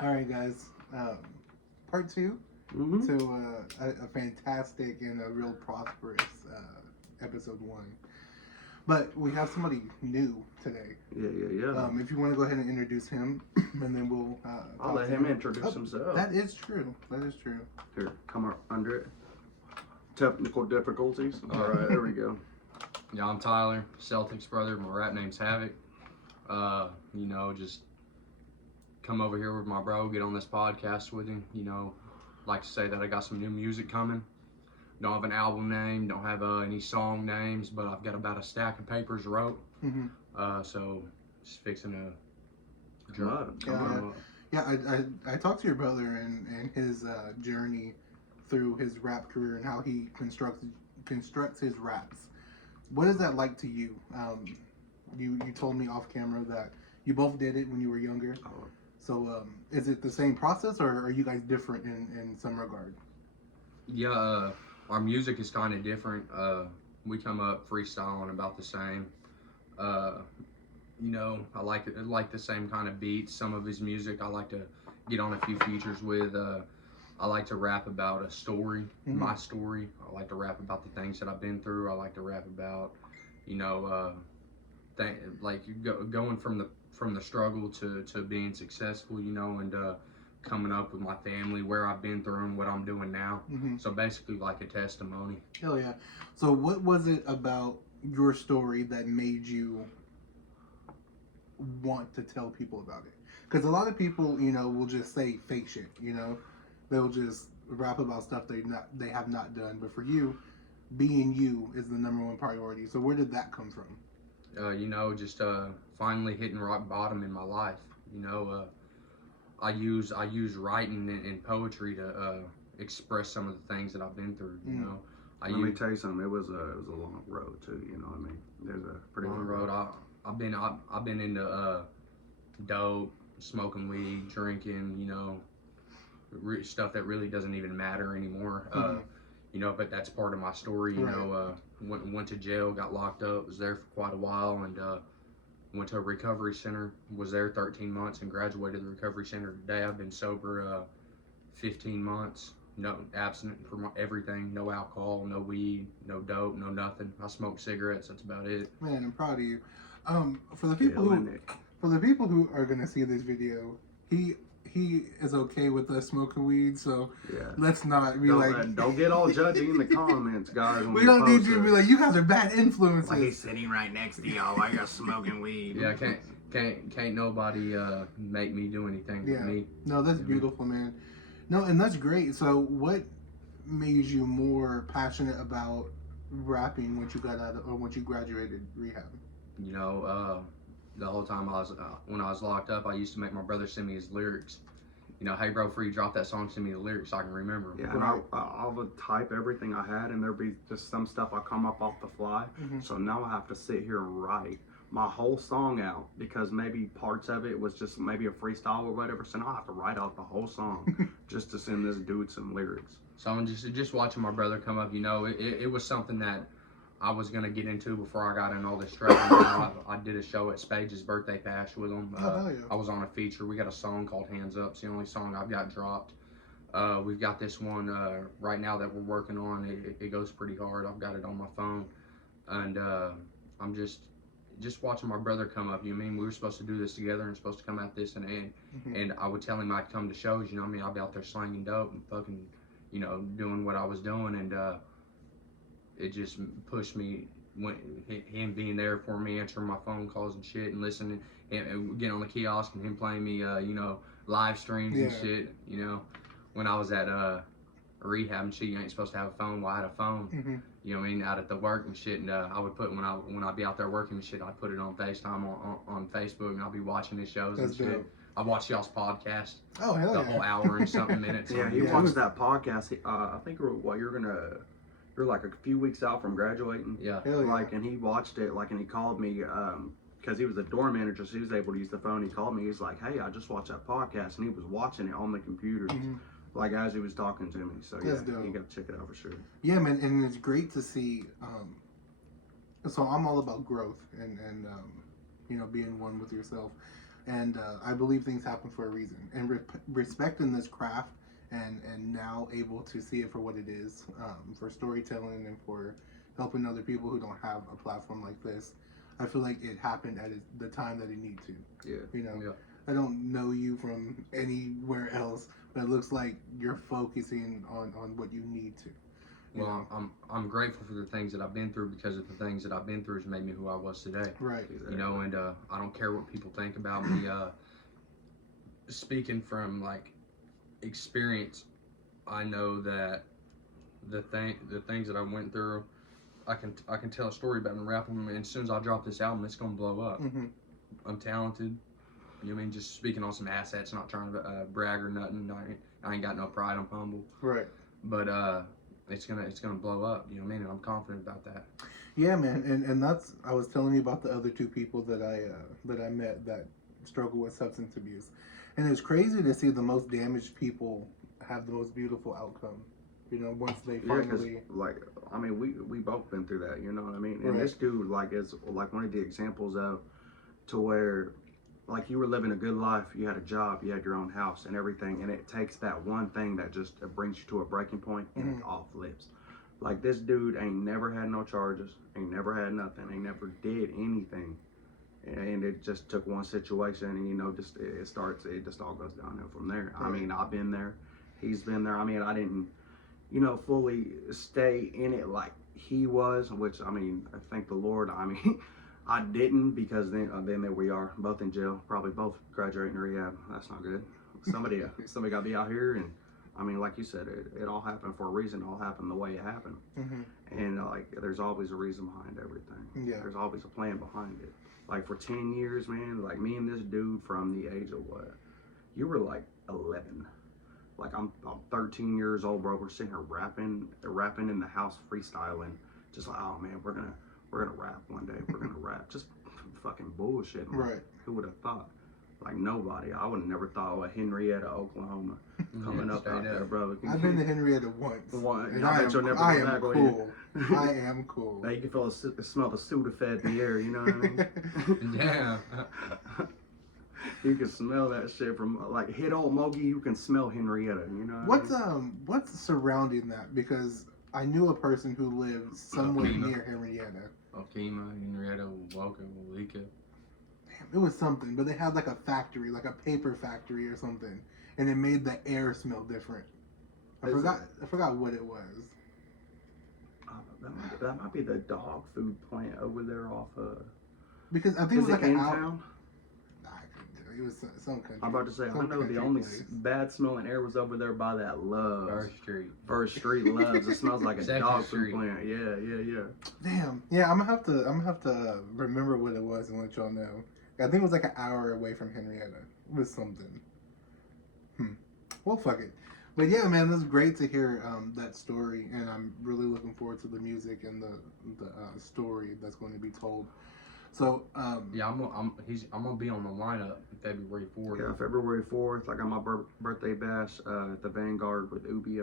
All right, guys. Part 2 Mm-hmm. to a fantastic and a real prosperous episode 1. But we have somebody new today. Yeah. If you want to go ahead and introduce him, and then we'll I'll talk let to him him. introduce himself. That is true. That is true. Here, come up under it. Technical difficulties. All right, there we go. Yeah, I'm Tyler, Celtixx brother. My rap name's Havök. Just come over here with my bro, get on this podcast with him. Like to say that I got some new music coming. Don't have an album name, don't have any song names, but I've got about a stack of papers wrote. So just fixing to drop. I talked to your brother and his journey through his rap career and how he constructs his raps. What is that like to you? You told me off camera that you both did it when you were younger. So is it the same process, or are you guys different in some regard? Yeah, our music is kind of different. We come up freestyling about the same. I like the same kind of beats. Some of his music I like to get on a few features with. I like to rap about a story, my story. I like to rap about the things that I've been through. I like to rap about, going from the struggle to being successful, and coming up with my family, where I've been through and what I'm doing now. So basically like a testimony. Hell yeah. So what was it about your story that made you want to tell people about it? Because a lot of people, will just say fake shit, They'll just rap about stuff they have not done. But for you, being you is the number one priority. So where did that come from? Just finally hitting rock bottom in my life. I use writing and poetry to express some of the things that I've been through. Let me tell you something. It was a long road too. You know what I mean? There's a pretty long road. I've been into dope, smoking weed, drinking. Stuff that really doesn't even matter anymore. But that's part of my story. Went to jail, got locked up, was there for quite a while, and went to a recovery center. Was there 13 months and graduated the recovery center today. I've been sober 15 months. No, abstinent from everything. No alcohol, no weed, no dope, no nothing. I smoke cigarettes. That's about it. Man, I'm proud of you. For the people who are gonna see this video, he is okay with us smoking weed, so let's not be don't get all judgy in the comments, guys. We don't need you to be like, you guys are bad influences. Like he's sitting right next to y'all. I got smoking weed. Yeah, can't nobody make me do anything with me. No, that's beautiful, man. No, and that's great. So what made you more passionate about rapping once you graduated rehab? The whole time when I was locked up, I used to make my brother send me his lyrics. Hey bro, before you drop that song, send me the lyrics so I can remember them. Yeah, and I would type everything I had, and there'd be just some stuff I come up off the fly. So now I have to sit here and write my whole song out, because maybe parts of it was just maybe a freestyle or whatever. So now I have to write out the whole song just to send this dude some lyrics. So I'm just watching my brother come up. It was something that I was gonna get into before I got in all this trouble. I did a show at Spage's birthday bash with him. I was on a feature. We got a song called Hands Up. It's the only song I've got dropped. We've got this one right now that we're working on. It goes pretty hard. I've got it on my phone, and I'm just watching my brother come up. We were supposed to do this together and supposed to come at this and I would tell him I'd come to shows. I'd be out there slanging dope and fucking, doing what I was doing, and it just pushed me, him being there for me, answering my phone calls and shit, and listening, and getting on the kiosk and him playing me, live streams and shit. When I was at rehab and shit, you ain't supposed to have a phone. Well, I had a phone, out at the work and shit, and I would put, when I'd be out there working and shit, I'd put it on FaceTime on Facebook, and I'll be watching his shows and shit. I watched y'all's podcast. Oh, hell yeah. The whole hour and something minutes. Yeah, he watched that podcast. I think you're like a few weeks out from graduating. Yeah. And he watched it, and he called me, because he was a door manager, so he was able to use the phone. He called me, he's like, hey, I just watched that podcast, and he was watching it on the computer, as he was talking to me. So yeah, you got to check it out for sure. Yeah, man, and it's great to see, so I'm all about growth and being one with yourself. And I believe things happen for a reason. And respecting this craft and now able to see it for what it is, for storytelling and for helping other people who don't have a platform like this, I feel like it happened at the time that it needed to. Yeah. You know, Yeah. I don't know you from anywhere else, but it looks like you're focusing on what you need to. Well, I'm grateful for the things that I've been through, because of the things that I've been through has made me who I was today. Right. Exactly. You know, and I don't care what people think about me. Speaking from like experience, I know that the things that I went through, I can tell a story about them, rap them, and as soon as I drop this album, it's gonna blow up. Mm-hmm. I'm talented. You know what I mean? Just speaking on some assets, not trying to brag or nothing. I ain't got no pride. I'm humble. Right. But it's gonna blow up. You know what I mean? And I'm confident about that. Yeah, man, and that's, I was telling you about the other two people that I met that struggle with substance abuse, and it's crazy to see the most damaged people have the most beautiful outcome. You know, once they Yeah, 'cause, finally. like, I mean, we both been through that, you know what I mean? And Right. this dude, like, is like one of the examples of, to where, like, you were living a good life, you had a job, you had your own house and everything, and it takes that one thing that just brings you to a breaking point, and it all flips. Like, this dude ain't never had no charges, ain't never had nothing, ain't never did anything, and it just took one situation, and, you know, just it just all goes downhill from there. I mean, I've been there, he's been there. I mean, I didn't, you know, fully stay in it like he was, which, I mean, I thank the Lord. I mean, I didn't, because then there we are, both in jail, probably both graduating rehab. That's not good. Somebody got to be out here, and I mean, like you said, it all happened for a reason. It all happened the way it happened. Mm-hmm. And like, there's always a reason behind everything. Yeah. There's always a plan behind it. Like, for 10 years, man, like, me and this dude from the age of what? You were like 11. Like, I'm 13 years old, bro. We're sitting here rapping in the house, freestyling, just like, oh man, we're gonna rap one day. We're gonna rap, just fucking bullshit, man. Right. Who would have thought? Like, nobody. I would have never thought of Henrietta, Oklahoma, coming up out there, bro. I've been to Henrietta once. And I bet you'll never am go back, will cool. you? I am cool. Like, you can smell the Sudafed in the air, you know what I mean? Yeah. You can smell that shit from, like, hit old Mogi, you can smell Henrietta, you know what I mean? What's surrounding that? Because I knew a person who lived somewhere Okima. near Henrietta. Okima, Henrietta, Walker, Walika. Damn, it was something, but they had like a factory, like a paper factory or something, and it made the air smell different. I forgot what it was. That might be the dog food plant over there off Because I think it was like in an hour. town? Nah, I couldn't tell you. It was some country. I'm about to say, I some know the country only place. bad smelling air was over there by that Love's. First Street. First Street Love's. It smells like a Second dog Street. food plant. Yeah. Damn. Yeah, I'm gonna have to remember what it was and let y'all know. I think it was like an hour away from Henrietta. It was something. Well, fuck it. But yeah, man, it was great to hear that story, and I'm really looking forward to the music and the story that's going to be told. So Yeah, I'm gonna be on the lineup February 4th. Yeah, February 4th. I got my birthday bash at the Vanguard with Ubi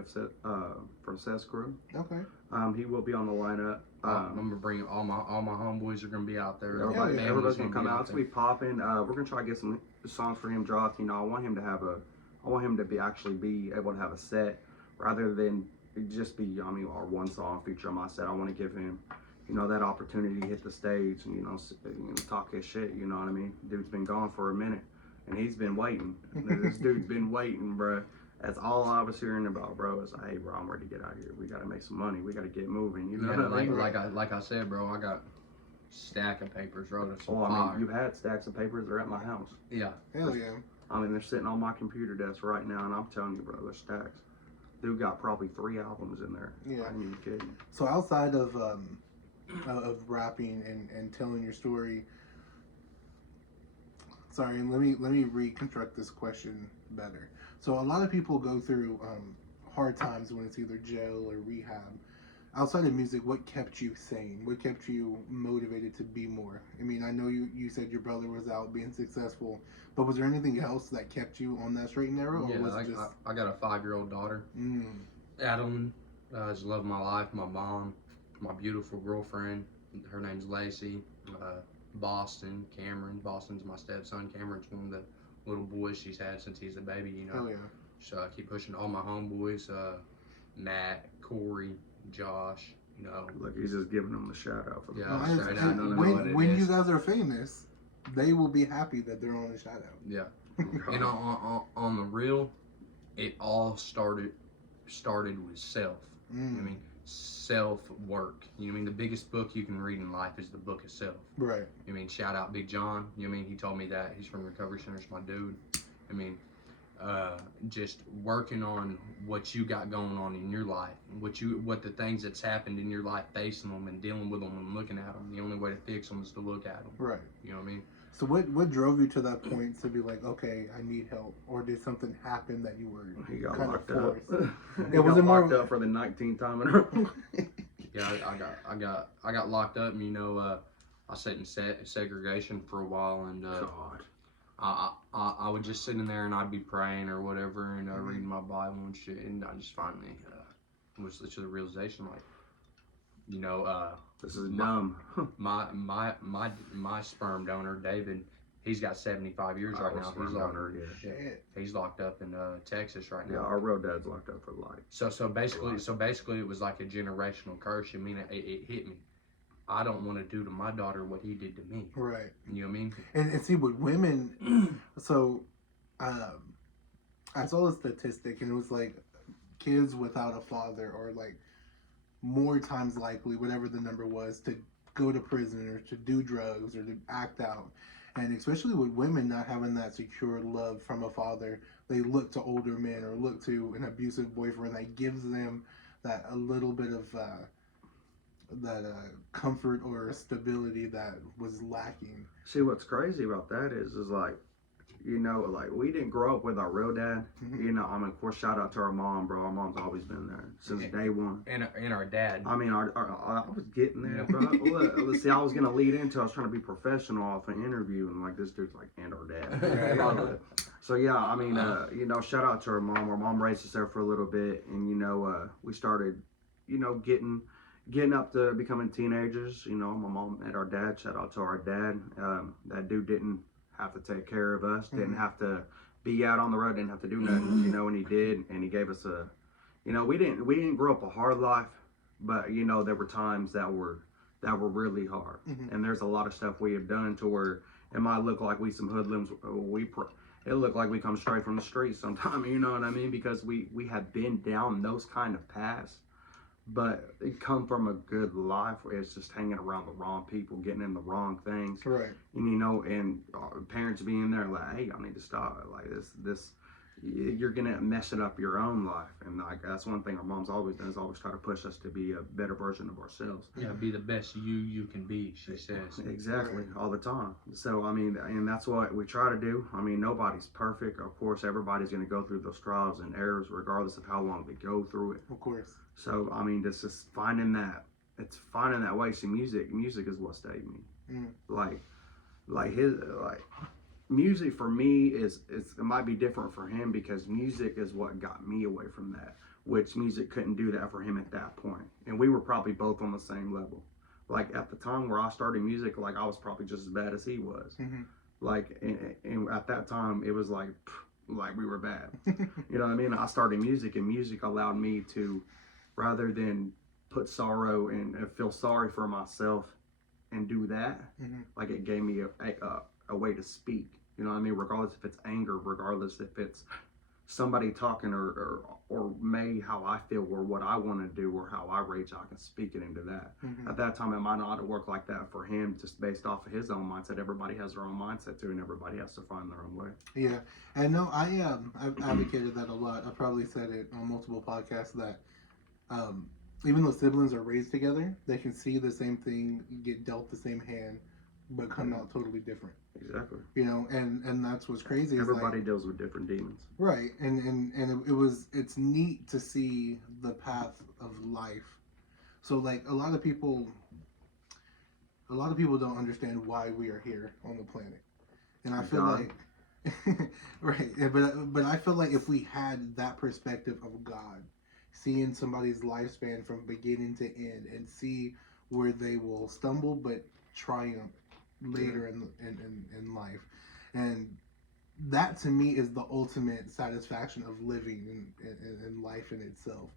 from Sescrew. okay. He will be on the lineup. I'm gonna bring all my homeboys are gonna be out there. Everybody's gonna come out. It's gonna be popping. We're gonna try to get some songs for him dropped. You know, I want him to be able to have a set rather than just be, I mean, our one song feature on my set. I want to give him, you know, that opportunity to hit the stage and, you know, talk his shit. You know what I mean? Dude's been gone for a minute, and he's been waiting. This dude's been waiting, bro. That's all I was hearing about, bro. Is like, hey, bro, I'm ready to get out of here. We gotta make some money. We gotta get moving. You know Yeah, what I mean? like I said, bro, I got stack of papers wrote us. Oh, I mean, you had stacks of papers. They're at my house. Yeah. Hell yeah. I mean, they're sitting on my computer desk right now, and I'm telling you, bro, they're stacks. Dude got probably 3 albums in there. Yeah. I ain't even kidding. So outside of rapping and telling your story, sorry, let me reconstruct this question better. So a lot of people go through hard times when it's either jail or rehab. Outside of music, what kept you sane? What kept you motivated to be more? I mean, I know you said your brother was out being successful, but was there anything else that kept you on that straight and narrow? Yeah, or was it just... I got a 5-year-old daughter. Adam is love of my life. My mom, my beautiful girlfriend. Her name's Lacey. Boston, Cameron. Boston's my stepson. Cameron's one of the little boys she's had since he's a baby, you know. Oh yeah. So I keep pushing all my homeboys, Matt, Corey, Josh, you know. Look, he's just giving them the shout out for the Yeah, And straight out, when it you is. guys are famous, they will be happy that they're on the shout out. Yeah. And on the real, it all started with self. You know what I mean? Self work. You know what I mean? The biggest book you can read in life is the book of self. Right. You know what I mean? Shout out Big John. You know what I mean? He told me that. He's from Recovery Center's my dude. I mean, just working on what you got going on in your life, what the things that's happened in your life, facing them and dealing with them and looking at them. The only way to fix them is to look at them. Right. You know what I mean? So what drove you to that point to be like, okay, I need help, or did something happen that you were He got kind locked of up. forced? He was got it more- locked up for the 19th time in a row. Yeah, I got locked up, and you know, I sat in segregation for a while, and God. I would just sit in there and I'd be praying or whatever, and reading my Bible and shit, and I just finally was to the realization, like, you know, This is dumb. my sperm donor David, he's got 75 years right now. He's locked up in Texas right Yeah, now. our real dad's locked up for life. So basically, it was like a generational curse. I mean, it hit me. I don't want to do to my daughter what he did to me. Right. You know what I mean? And see, with women, so I saw a statistic, and it was like kids without a father are like more times likely, whatever the number was, to go to prison or to do drugs or to act out. And especially with women not having that secure love from a father, they look to older men or look to an abusive boyfriend that gives them that a little bit of comfort or stability that was lacking. See, what's crazy about that is like, you know, like we didn't grow up with our real dad. You know, I mean, of course, shout out to our mom, bro. Our mom's always been there since day one. And our dad. I mean, I was getting there, bro. Look, see, I was gonna lead into. I was trying to be professional off an interview, and like this dude's like, and our dad. So yeah, I mean, you know, shout out to our mom. Our mom raised us there for a little bit, and you know, we started, you know, getting up to becoming teenagers. You know, my mom met our dad. Shout out to our dad. That dude didn't have to take care of us, didn't have to be out on the road, didn't have to do nothing, you know, and he did, and he gave us a, you know, we didn't grow up a hard life, but you know, there were times that were really hard, and there's a lot of stuff we have done to where it might look like we some hoodlums, it looked like we come straight from the streets sometimes, you know what I mean, because we have been down those kind of paths, but it come from a good life where it's just hanging around the wrong people, getting in the wrong things. Right. And you know, and parents being there like, hey, y'all need to stop. Like this, you're gonna mess it up your own life. And like that's one thing our mom's always done is always try to push us to be a better version of ourselves. Yeah, be the best you can be, she says. Exactly, all the time. So I mean, and that's what we try to do. I mean, nobody's perfect. Of course, everybody's gonna go through those trials and errors, regardless of how long they go through it. Of course. So I mean, this is finding that. It's finding that way. See, music is what saved me. Like music for me is it might be different for him because music is what got me away from that, which music couldn't do that for him at that point. And we were probably both on the same level. Like at the time where I started music, like I was probably just as bad as he was. Like and at that time it was like we were bad. You know what I mean? I started music, and music allowed me to, rather than put sorrow and feel sorry for myself and do that, like it gave me a way to speak. You know what I mean? Regardless if it's anger, regardless if it's somebody talking or me, how I feel or what I want to do or how I rage, I can speak it into that. At that time, it might not have worked like that for him, just based off of his own mindset. Everybody has their own mindset too, and everybody has to find their own way. Yeah, and no, I've advocated that a lot. I probably said it on multiple podcasts that even though siblings are raised together, they can see the same thing, get dealt the same hand, but come out totally different. Exactly. You know, and that's what's crazy. Everybody deals with different demons. Right, and it's neat to see the path of life. So like a lot of people don't understand why we are here on the planet, and I feel like right, but I feel like if we had that perspective of God, seeing somebody's lifespan from beginning to end and see where they will stumble but triumph later in life, and that to me is the ultimate satisfaction of living in life in itself.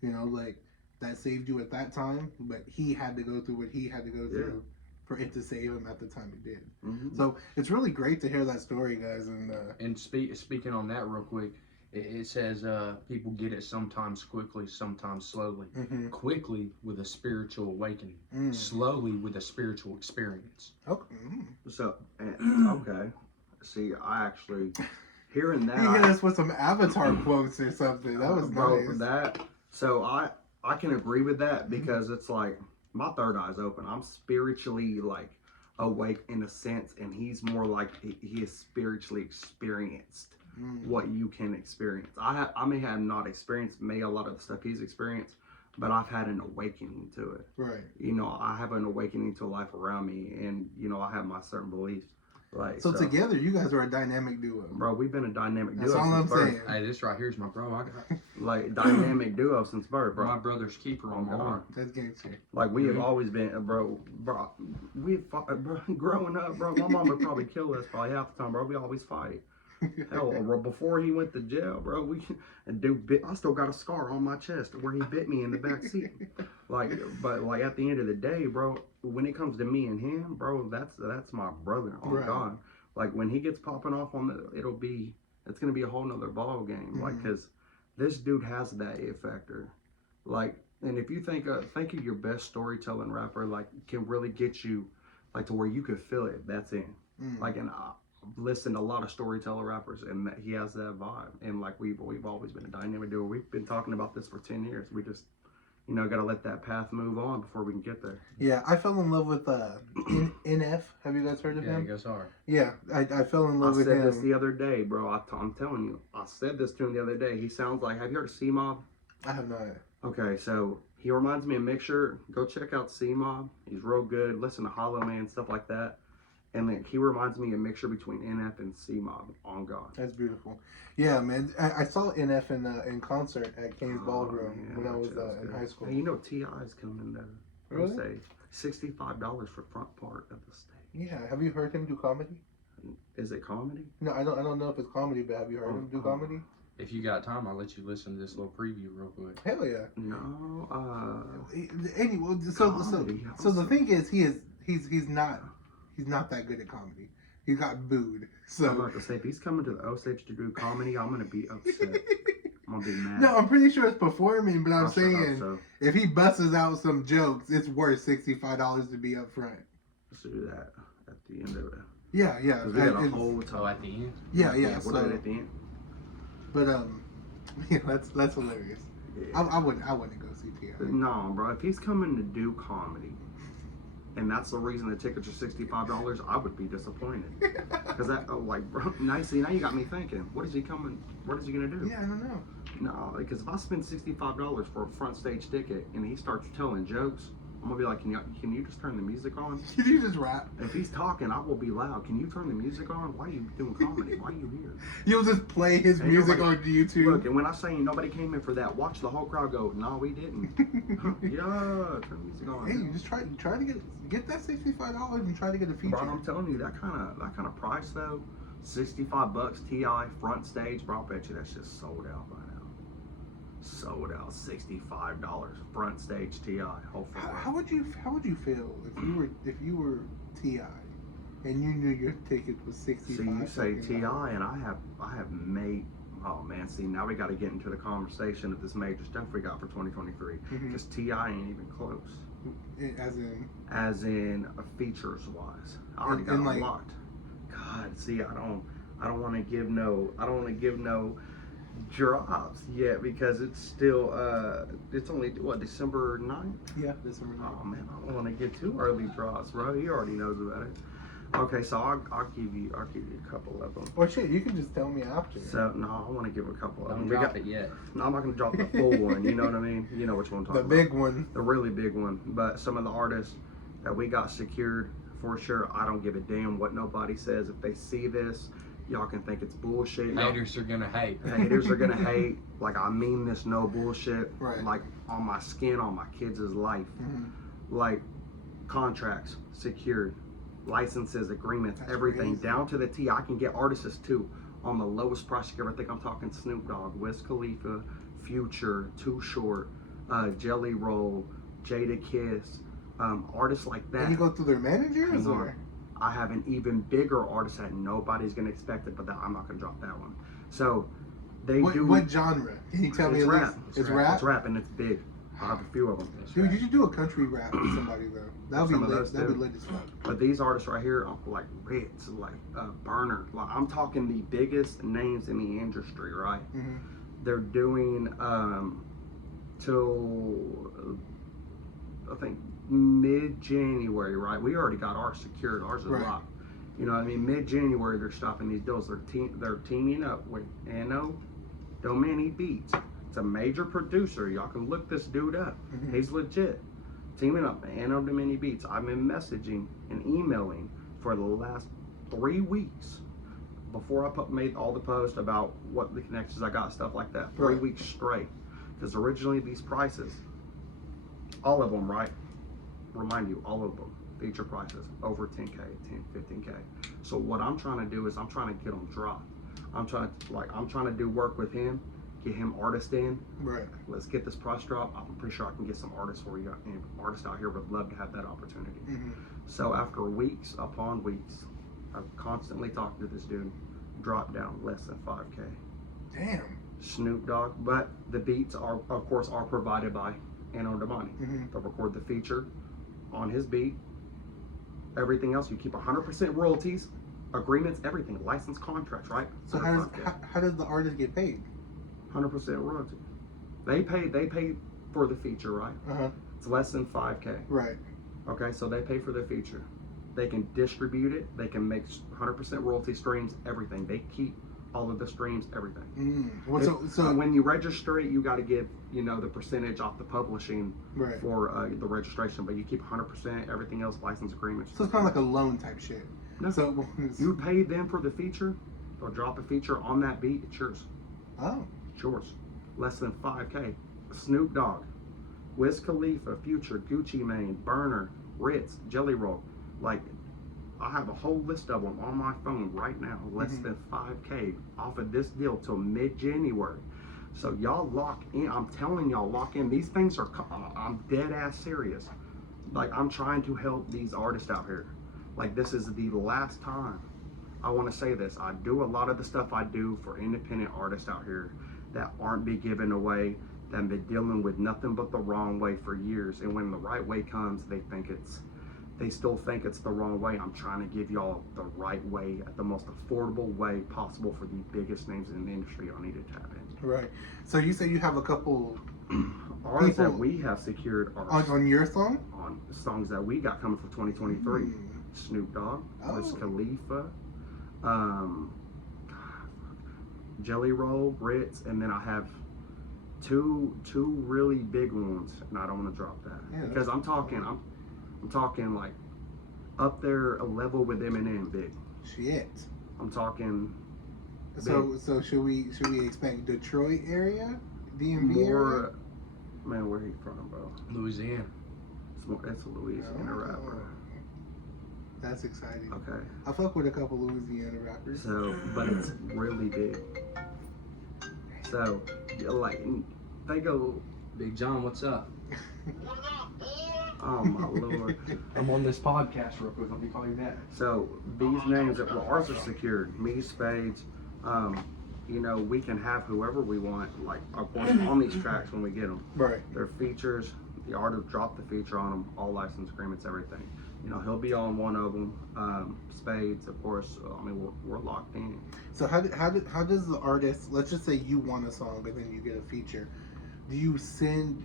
You know, like that saved you at that time, but he had to go through what he had to go through for it to save him at the time it did. So it's really great to hear that story, guys. And speaking on that real quick, it says people get it sometimes quickly, sometimes slowly. Quickly with a spiritual awakening, slowly with a spiritual experience. Okay. So, okay. See, I actually hearing that. He hit us with some Avatar quotes or something. That was nice. So I can agree with that because it's like my third eye's open. I'm spiritually like awake in a sense, and he's more like he is spiritually experienced what you can experience. I may have not experienced a lot of the stuff he's experienced, but I've had an awakening to it. Right. You know, I have an awakening to life around me, and you know, I have my certain beliefs. Like so together, you guys are a dynamic duo, bro. We've been a dynamic duo. That's all I'm saying. Hey, this right here's my bro. I got like dynamic duo since birth, bro. My brother's keeper on my arm. That's gangster. Like we have always been, bro. We fought, bro. Growing up, bro. My mom would probably kill us probably half the time, bro. We always fight. Hell, bro, before he went to jail, bro, I still got a scar on my chest where he bit me in the back seat. But at the end of the day, bro, when it comes to me and him, bro, that's my brother. Oh God, like when he gets popping off it's gonna be a whole nother ball game. Like, cause this dude has that it factor. Like, and if you think of your best storytelling rapper, like can really get you, like to where you could feel it. That's in. Like, and I've listened to a lot of storyteller rappers, and he has that vibe. And like we've always been a dynamic duo. We've been talking about this for 10 years. We just, you know, gotta let that path move on before we can get there. Yeah, I fell in love with NF. Have you guys heard of him? Yeah, you guys are. Yeah, I fell in love with him. I said this the other day, bro. I'm telling you, I said this to him the other day. He sounds like, have you heard of C-Mob? I have not. Okay, so he reminds me of Mixture. Go check out C-Mob. He's real good. Listen to Hollow Man, stuff like that. And then he reminds me of a mixture between NF and C-Mob. On God. That's beautiful. Yeah, man. I saw NF in concert at Kane's Ballroom when I was in high school. Hey, you know T.I.'s coming to really? Say $65 for front part of the stage. Yeah. Have you heard him do comedy? Is it comedy? No, I don't know if it's comedy, but have you heard him do comedy? If you got time, I'll let you listen to this little preview real quick. Hell yeah. No. Anyway, so the thing is, he's not that good at comedy. He got booed. So I'm about to say, if he's coming to the Osage to do comedy, I'm gonna be upset. I'm gonna be mad. No, I'm pretty sure it's performing, but I'm I saying if he busts out some jokes, it's worth $65 to be up front. Let's do that at the end of it. Yeah. We got a whole time. Oh, at the end? Yeah. We'll do it at the end. But yeah, that's hilarious. Yeah. I wouldn't go see T.I. No, bro. If he's coming to do comedy, and that's the reason the tickets are $65, I would be disappointed. Because bro, now you got me thinking, what is he gonna do? Yeah, I don't know. No, because if I spend $65 for a front stage ticket and he starts telling jokes, I'm gonna be like, can you just turn the music on? Can you just rap? If he's talking, I will be loud. Can you turn the music on? Why are you doing comedy? Why are you here? You'll just play his music on YouTube. Look, and when I say nobody came in for that, watch the whole crowd go, no, we didn't. Yeah, turn the music on. Hey, you just try to get that $65 and try to get a feature. Bro, I'm telling you, that kind of price though, $65 T.I. front stage, bro, I bet you that's just sold out by now. Sold out, $65 front stage T.I. Hopefully. How would you feel if you were T.I. and you knew your ticket was $65? See, you say T.I. and I have made. Oh man, see now we got to get into the conversation of this major stuff we got for 2023 because T.I. ain't even close. As in features wise, I already got it locked. God, see, I don't want to give no drops yet because it's still it's only December 9th? Yeah, December 9th. Oh man, I don't want to get too early drops, bro. He already knows about it. Okay, so I'll give you a couple of them. Or shit, you can just tell me after. So no, I want to give a couple of them. Don't drop it yet. No, I'm not gonna drop the full one. You know what I mean? You know which one I'm talking about. The big one. The really big one. But some of the artists that we got secured for sure. I don't give a damn what nobody says. If they see this, y'all can think it's bullshit. Haters are gonna hate. Haters are gonna hate. Like I mean this, no bullshit. Right. Like on my skin, on my kids' life. Like contracts secured. licenses, agreements, That's everything crazy. down to the T. I can get artists too on the lowest price you can ever think. I'm talking Snoop Dogg, Wiz Khalifa, Future, Too Short, Jelly Roll, Jada Kiss, artists like that. And you go through their managers, Hang on. or I have an even bigger artist that nobody's gonna expect it, but that I'm not gonna drop that one. So they do. what genre? Can you tell me It's at rap. least? It's It's rap. rap. It's rap and it's big. I have a few of them. That's Dude, right. you should do a country rap with somebody though. That would be Some of lit. those That'd be too. lit as fuck. But these artists right here, like Ritz, like Burner, like I'm talking the biggest names in the industry, right? Mm-hmm. They're doing till I think mid-January, right? We already got ours secured. Ours is Right. locked. You know what I mean? Mid-January, they're stopping these deals. They're teaming up with Anno Domini Beats. It's a major producer. Y'all can look this dude up. Mhm. He's legit. Teaming up with Anno Domini Beats. I've been messaging and emailing for the last 3 weeks before I made all the posts about what the connections I got, stuff like that. 3 Right. weeks straight. Because originally these prices, all of them, right? Remind you, all of them, feature prices over 10K, 10, 15K. So what I'm trying to do is I'm trying to get them dropped. I'm trying to do work with him, get him artists in. Right. Let's get this price drop. I'm pretty sure I can get some artists for you. And artists out here would love to have that opportunity. Mm-hmm. So after weeks upon weeks, I've constantly talked to this dude, dropped down less than 5K. Damn. Snoop Dogg, but the beats are, of course, are provided by Anno Domini. Mm-hmm. They'll record the feature on his beat. Everything else, you keep 100% royalties, agreements, everything, license contracts, right? So how does the artist get paid? 100% royalty. They pay for the feature, right? Uh-huh. It's less than 5K. Right. Okay, so they pay for the feature. They can distribute it. They can make 100% royalty streams, everything. They keep all of the streams, everything. So When you register it, you got to give, the percentage off the publishing right. for the registration, but you keep 100%, everything else, license agreements. So it's kind of like a loan type shit. No. So You pay them for the feature, they'll drop a feature on that beat, it's yours. oh. It's yours. Less than 5K. Snoop Dogg, Wiz Khalifa, Future, Gucci Mane, Burner, Ritz, Jelly Roll. Like, I have a whole list of them on my phone right now. Less Mhm. than 5K off of this deal till mid-January. So y'all lock in. I'm telling y'all, lock in. These things are, I'm dead ass serious. Like, I'm trying to help these artists out here. Like, this is the last time I want to say this. I do a lot of the stuff I do for independent artists out here that aren't be given away, that have been dealing with nothing but the wrong way for years. And when the right way comes, they still think it's the wrong way. I'm trying to give y'all the right way at the most affordable way possible for the biggest names in the industry y'all need to tap in. Right. So you say you have a couple Artists that People- we have secured are on your song? on songs that we got coming for 2023. Mm. Snoop Dogg, Wiz Oh. Khalifa, Jelly Roll, Ritz, and then I have two really big ones, and I don't want to drop that Yeah, because I'm talking like up there a level with Eminem big. Shit. I'm talking So should we expect Detroit area? DMV area? more. Man, where he from, bro? Louisiana. It's a Louisiana rapper. That's exciting. Okay, I fuck with a couple Louisiana rappers. so but it's really big. So like they go. Big John, what's up? Oh my lord. I'm on this podcast real quick. Let me call you back. So these names that ours are secured. Me, Spades. We can have whoever we want. Like of course on these tracks when we get them. Right. Their features. The artist dropped the feature on them. All license agreements, everything. He'll be on one of them. Spades, of course. I mean, we're locked in. So how does the artist? Let's just say you want a song and then you get a feature. Do you send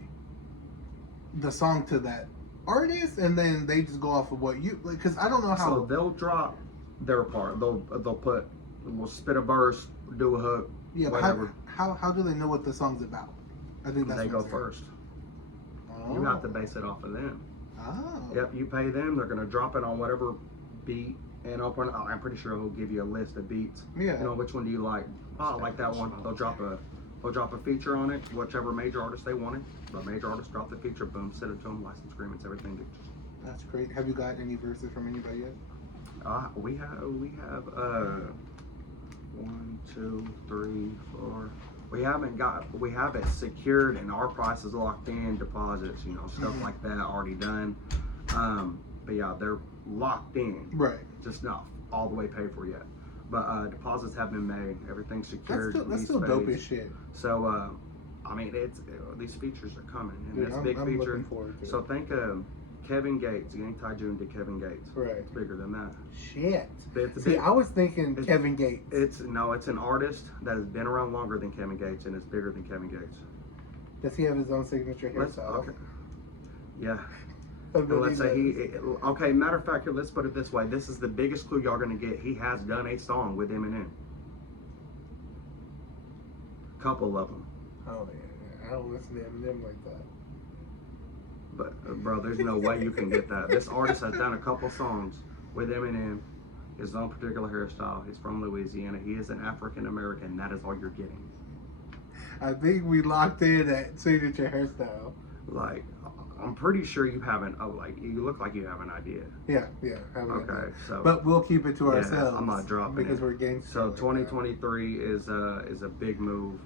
the song to that artist and then they just go off of what you like? Because I don't know how. So they'll drop their part. We'll spit a verse, do a hook, Yeah, but whatever. how do they know what the song's about? I think that's They what go I'm saying. first. Oh. You have to base it off of them. Oh. Yep, you pay them. They're gonna drop it on whatever beat, and I'm pretty sure he'll give you a list of beats. Yeah. Which one do you like? Oh, I like that one. They'll drop a feature on it. Whichever major artist they want it. The major artist drop the feature. Boom, send it to them. License agreements, everything. That's great. Have you got any verses from anybody yet? We have 1, 2, 3, 4. We have it secured and our prices locked in, deposits, stuff like that already done. But yeah, they're locked in. Right. Just not all the way paid for yet. But deposits have been made. Everything's secured. That's still dope as shit. So I mean, these features are coming, and Dude, this I'm feature. looking forward to So it. think of Kevin Gates. Gang Tai June did Kevin Gates. Right. It's bigger than that. Shit. It's See, big. I was thinking Kevin Gates. It's an artist that has been around longer than Kevin Gates, and it's bigger than Kevin Gates. Does he have his own signature hairstyle? Okay. Yeah. I bet Let's he say does. okay, matter of fact, here, let's put it this way. This is the biggest clue y'all gonna get. He has done a song with Eminem. Couple of them. Oh yeah, I don't listen to Eminem like that. But bro, there's no way you can get that. This artist has done a couple songs with Eminem, his own particular hairstyle. He's from Louisiana. He is an African American. That is all you're getting. I think we locked in that signature hairstyle. Like, I'm pretty sure you haven't. Oh, like you look like you have an idea. Yeah. Okay, so But we'll keep it to yeah, ourselves. I'm not dropping because it. we're gangsters. So like that. 2023 is a big move.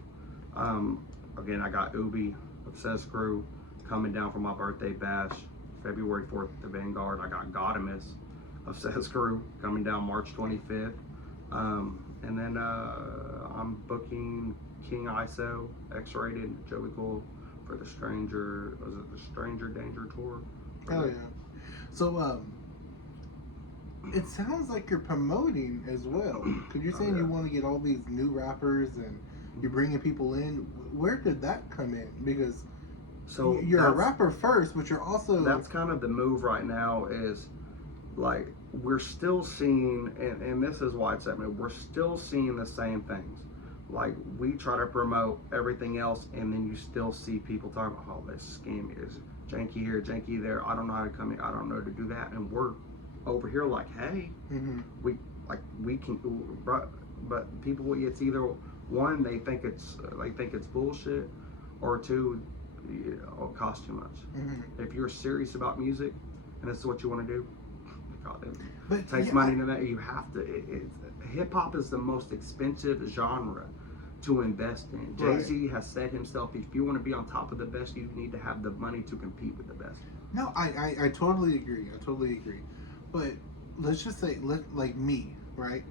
Again, I got Ubi of Says Crew coming down for my birthday bash, February 4th at the Vanguard. I got Godimus of Says Crew coming down March 25th. And then I'm booking King ISO, X-Rated, Joey Cool for the Stranger, was it the Stranger Danger Tour? Hell yeah. So, it sounds like you're promoting as well. Because you're saying you want to get all these new rappers and you're bringing people in. Where did that come in? Because you're a rapper first, but you're also... That's kind of the move right now is, like, we're still seeing, and this is why it's happening, we're still seeing the same things. Like, we try to promote everything else, and then you still see people talking about, oh, this scam is janky here, janky there. I don't know how to come in. I don't know how to do that. And we're over here like, hey, we can, but people, it's either one, they think it's bullshit, or two, it'll cost too much. If you're serious about music and this is what you want to do, it takes money to that. You have to. Hip hop is the most expensive genre to invest in. Jay-Z has said himself, if you want to be on top of the best, you need to have the money to compete with the best. No, I totally agree. But let's just say, like me, right?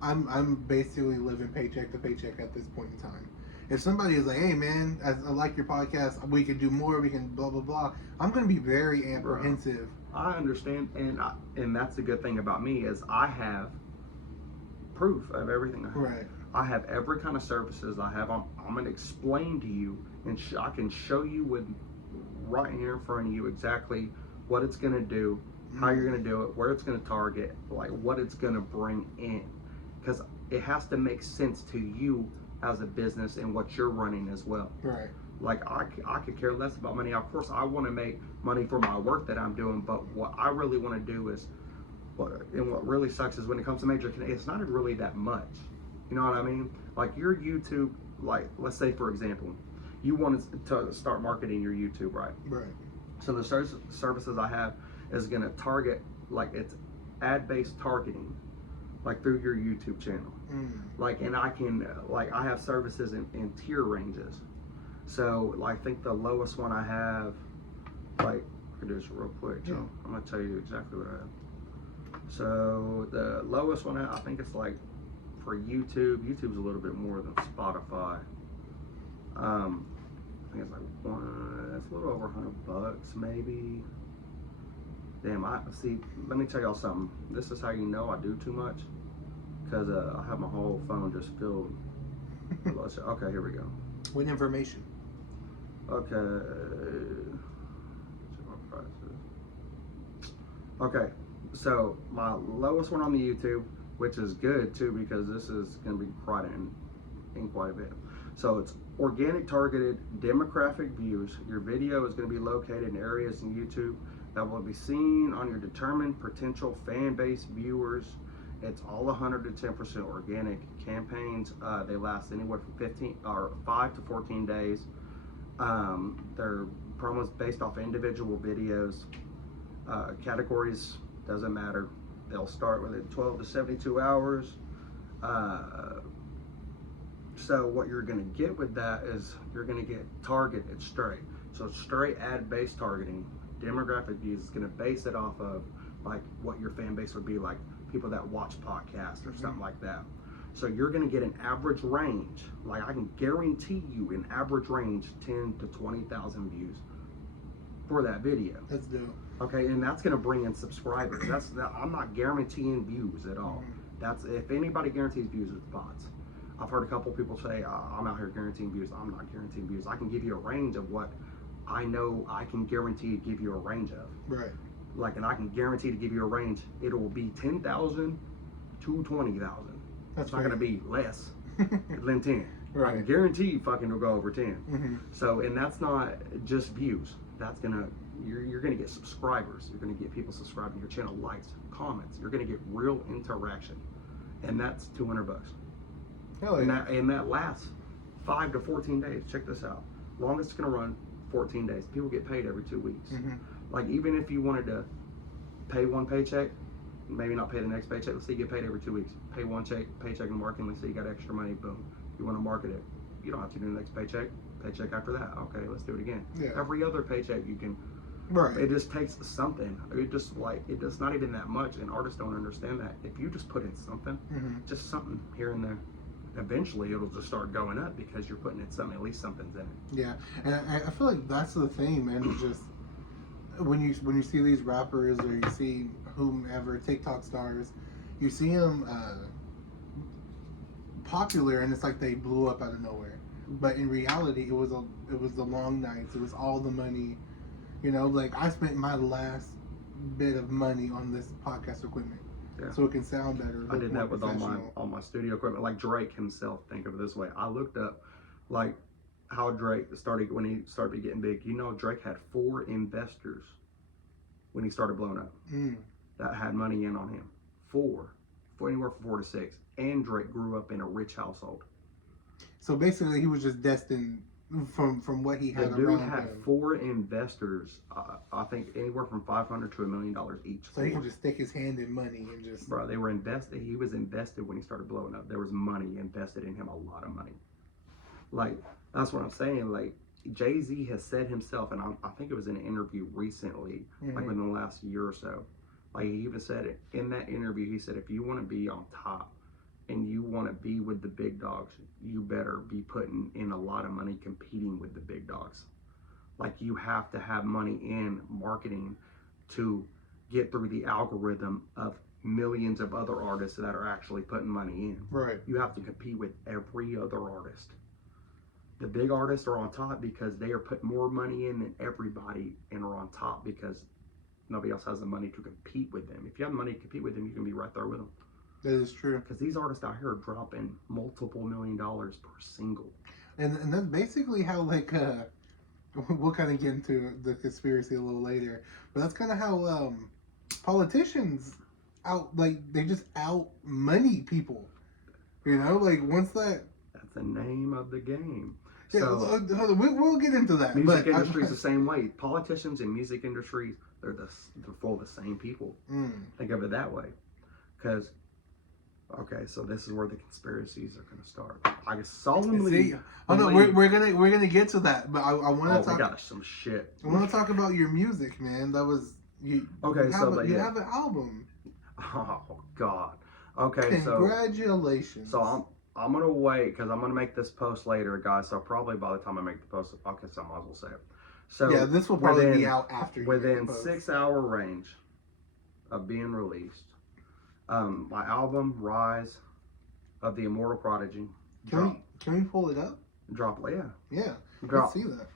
I'm basically living paycheck to paycheck at this point in time. If somebody is like, hey man, I like your podcast, we can do more, we can blah blah blah, I'm gonna be very apprehensive. I understand, and that's the good thing about me is I have proof of everything I have. Right. I have every kind of services I have. I'm going to explain to you, and I can show you with right here in front of you exactly what it's going to do, how you're going to do it, where it's going to target, like what it's going to bring in, because it has to make sense to you as a business and what you're running as well. Right. Like I could care less about money. Of course, I want to make money for my work that I'm doing, but what I really want to do is, what really sucks is when it comes to major, it's not really that much. You know what I mean? Like your YouTube, like let's say for example, you want to start marketing your YouTube, right? Right. So the services I have is going to target, like it's ad-based targeting, like through your YouTube channel. Like, and I can, like I have services in tier ranges. So, like, I think the lowest one I have, like, I can do this real quick, so I'm going to tell you exactly what I have. So, the lowest one, I think it's like, for YouTube's a little bit more than Spotify. I think it's like that's a little over $100, maybe. Damn, see, let me tell y'all something. This is how you know I do too much. Because I have my whole phone just filled. Okay, here we go. What information? Okay. Okay, so my lowest one on the YouTube, which is good too because this is going to be quite in quite a bit. So it's organic targeted demographic views. Your video is going to be located in areas in YouTube that will be seen on your determined potential fan base viewers. It's all 100 to 10% organic campaigns. They last anywhere from 5 to 14 days. They're promos based off individual videos. Categories doesn't matter. They'll start within 12 to 72 hours. So what you're going to get with that is you're going to get targeted straight. So straight ad-based targeting, demographic views is going to base it off of like what your fan base would be, like people that watch podcasts or something like that. So you're going to get an average range, like I can guarantee you an average range 10 to 20,000 views for that video. That's dope. Okay, and that's going to bring in subscribers. I'm not guaranteeing views at all. That's if anybody guarantees views, it's bots. I've heard a couple people say, I'm out here guaranteeing views. I'm not guaranteeing views. I can give you a range of what I know I can guarantee to give you a range of. Right. Like, and I can guarantee to give you a range. It will be 10,000 to 20,000. It's not going to be less than 10. Right. I can guarantee fucking will go over 10. So, and that's not just views. That's gonna, you're gonna get subscribers. You're gonna get people subscribing to your channel, likes, comments. You're gonna get real interaction, and that's $200. Hell yeah. And that lasts 5 to 14 days. Check this out. Longest it's gonna run 14 days. People get paid every 2 weeks. Like even if you wanted to pay one paycheck, maybe not pay the next paycheck. Let's say you get paid every 2 weeks. Pay one paycheck in marketing. Let's say you got extra money. Boom. You want to market it. You don't have to do the next paycheck. Paycheck after that. Okay, let's do it again. Yeah. Every other paycheck you can. Right. It just takes something. It's not even that much, and artists don't understand that. If you just put in something, just something here and there, eventually it'll just start going up because you're putting in something. At least something's in it. Yeah, and I feel like that's the thing, man. It's just when you see these rappers or you see whomever TikTok stars, you see them popular, and it's like they blew up out of nowhere. But in reality, it was the long nights. It was all the money. You know, like I spent my last bit of money on this podcast equipment, so it can sound better. I did that with all my studio equipment. Like Drake himself, think of it this way. I looked up like how Drake started when he started getting big. You know, Drake had 4 investors when he started blowing up that had money in on him. 4, anywhere from 4 to 6. And Drake grew up in a rich household. So basically, he was just destined from what he had around him. The dude had 4 investors, I think anywhere from $500 to $1 million each. So he can just stick his hand in money and just... Bro, they were invested. He was invested when he started blowing up. There was money invested in him, a lot of money. Like, that's what I'm saying. Like, Jay-Z has said himself, and I think it was in an interview recently, like within the last year or so. Like, he even said it in that interview. He said, if you want to be on top, and you want to be with the big dogs, you better be putting in a lot of money competing with the big dogs. Like you have to have money in marketing to get through the algorithm of millions of other artists that are actually putting money in. Right. You have to compete with every other artist. The big artists are on top because they are putting more money in than everybody and are on top because nobody else has the money to compete with them. If you have money to compete with them, you can be right there with them. That is true. Because these artists out here are dropping multiple $1 million per single. And that's basically how, like, we'll kind of get into the conspiracy a little later, but that's kind of how politicians they just out money people. You know, like, once that... That's the name of the game. Yeah, so, we'll get into that. Music industry is the same way. Politicians and music industries, they're full of the same people. Think of it that way. Because... Okay, so this is where the conspiracies are going to start. I guess solemnly. We're gonna get to that, but I want to talk. We got some shit. I want to talk about your music, man. That was you. Okay, you have an album. Oh God. Okay, congratulations. So I'm gonna wait because I'm gonna make this post later, guys. So probably by the time I make the post, okay, so I might as well say it. So yeah, this will probably be out after within 6 hour range of being released. My album, Rise of the Immortal Prodigy. Can we pull it up? Yeah. Let's see that.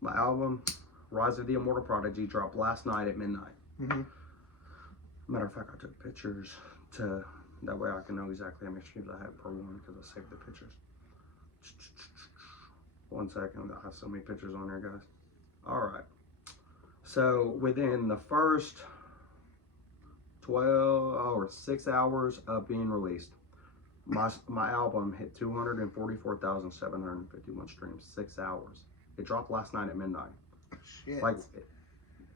My album, Rise of the Immortal Prodigy, dropped last night at midnight. Matter of fact, I took pictures that way I can know exactly how many streams I have per one because I saved the pictures. 1 second, I have so many pictures on there, guys. All right. So within the first 6 hours of being released, my album hit 244,751 streams. 6 hours. It dropped last night at midnight. Shit. Like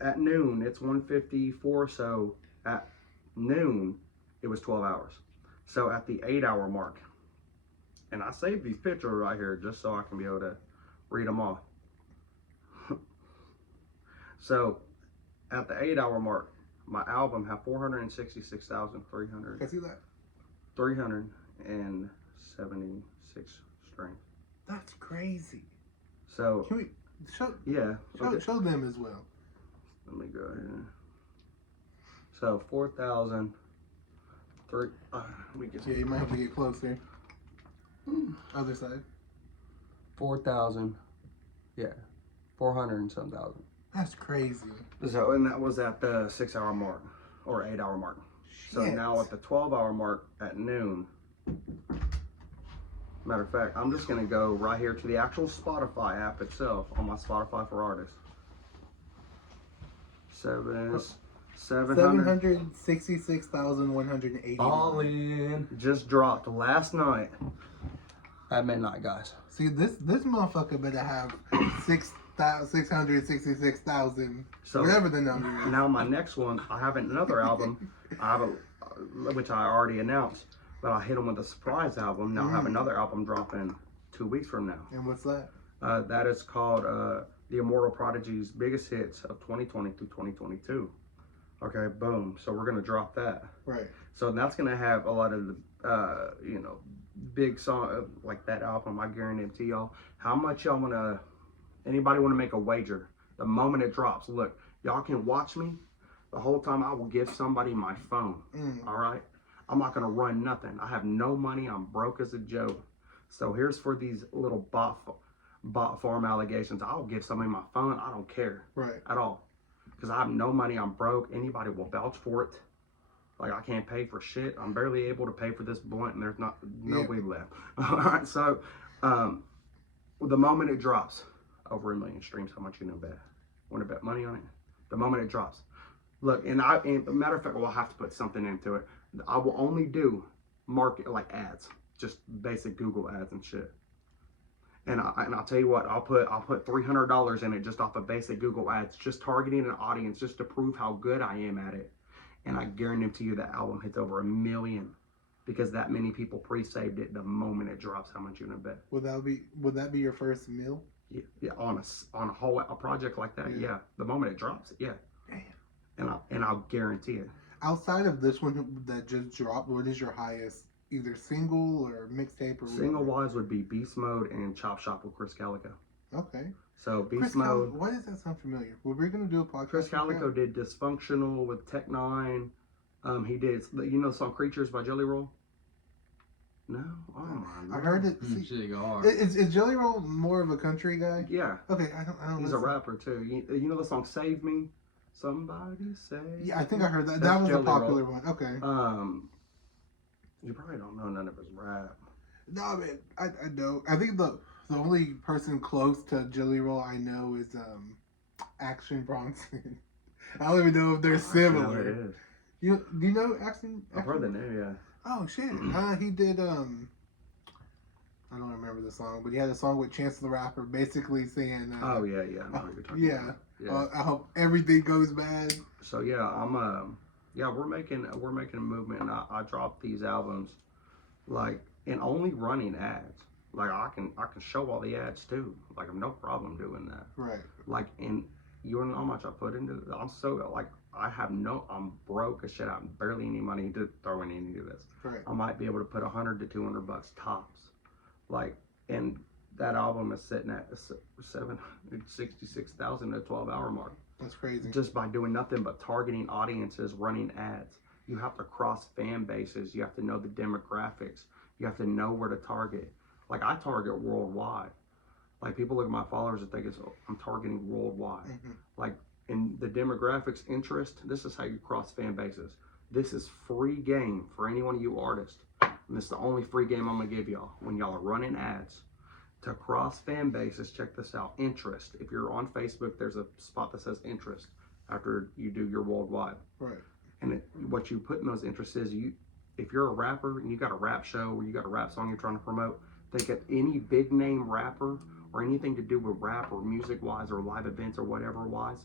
at noon, it's 1:54. So at noon, it was 12 hours. So at the 8-hour mark, and I saved these pictures right here just so I can be able to read them off. So at the 8-hour mark, my album had 466,300. Can I see that? 376 streams. That's crazy. So Can we show show them as well? Let me go ahead. So 4,003. We get Yeah, you might have to get closer. Other side. 4,000. Yeah, 400 and some thousand. That's crazy. So, and that was at the 6-hour mark or 8-hour mark. So Shit. now at the 12-hour mark at noon. Matter of fact, I'm just gonna go right here to the actual Spotify app itself on my Spotify for Artists. 700. 766,180. All in. Just dropped last night at midnight, guys. See, this motherfucker better have 666,000, So whatever the number is. now my next one, I have another album. I have which I already announced, but I hit them with a surprise album. Now I have another album dropping 2 weeks from now. And what's that? That is called The Immortal Prodigy's Biggest Hits of 2020 through 2022. Okay, boom. So we're gonna drop that. Right. So that's gonna have a lot of the, big song like that album. I guarantee y'all. How much y'all wanna? Anybody wanna make a wager? The moment it drops, look, y'all can watch me the whole time. I will give somebody my phone. All right. I'm not gonna run nothing. I have no money. I'm broke as a joke. So here's for these little bot farm allegations. I'll give somebody my phone. I don't care. Right. At all. Because I have no money, I'm broke. Anybody will vouch for it. Like, I can't pay for shit. I'm barely able to pay for this blunt, and there's no weed left. All right, so the moment it drops, over 1 million streams. How much you know bet? Want to bet money on it? The moment it drops. Look, and matter of fact, we'll have to put something into it. I will only do market like ads, just basic Google ads and shit. And I'll tell you what, I'll put $300 in it just off of basic Google ads, just targeting an audience just to prove how good I am at it. And I guarantee you that album hits over 1 million because that many people pre-saved it the moment it drops. How much you gonna bet? Would that be your first meal? Yeah, on a project like that, yeah. The moment it drops, yeah. Damn. And I'll guarantee it. Outside of this one that just dropped, what is your highest, either single or mixtape or Single wise would be Beast Mode and Chop Shop with Chris Calico. Okay. So Beast Mode. Why does that sound familiar? Were we gonna do a podcast? Chris Calico did Dysfunctional with Tech Nine. He did, the song Creatures by Jelly Roll? No? Oh my I heard it. Is Jelly Roll more of a country guy? Yeah. Okay, I don't He's a rapper too. You know the song Save Me? Somebody save me. Yeah, I think I heard that. That's That was Jelly a popular Roll. one. Okay. You probably don't know none of his rap. No, man, I know. I think the only person close to Jelly Roll I know is Action Bronson. I don't even know if they're similar. It is. Do you know Action? I've heard the name, yeah. Oh shit! He did I don't remember the song, but he had a song with Chance the Rapper, basically saying. Oh yeah. I know what you're talking about. Yeah. I hope everything goes bad. So yeah, we're making a movement, and I dropped these albums, like, and only running ads. Like I can show all the ads too. Like I'm no problem doing that. Right. Like, and you know how much I put into it. I'm broke as shit. I have barely any money to throw in any of this. Right. I might be able to put $100 to $200 tops. Like, and that album is sitting at 766,000 at 12-hour mark. That's crazy. Just by doing nothing but targeting audiences, running ads. You have to cross fan bases. You have to know the demographics. You have to know where to target. Like, I target worldwide. Like, people look at my followers and think I'm targeting worldwide. Mm-hmm. Like, in the demographics interest, this is how you cross fan bases. This is free game for any one of you artists. And this is the only free game I'm gonna give y'all. When y'all are running ads to cross fan bases, check this out. Interest. If you're on Facebook, there's a spot that says interest after you do your worldwide. Right. And what you put in those interests is if you're a rapper and you got a rap show or you got a rap song you're trying to promote, think of any big name rapper or anything to do with rap or music wise or live events or whatever wise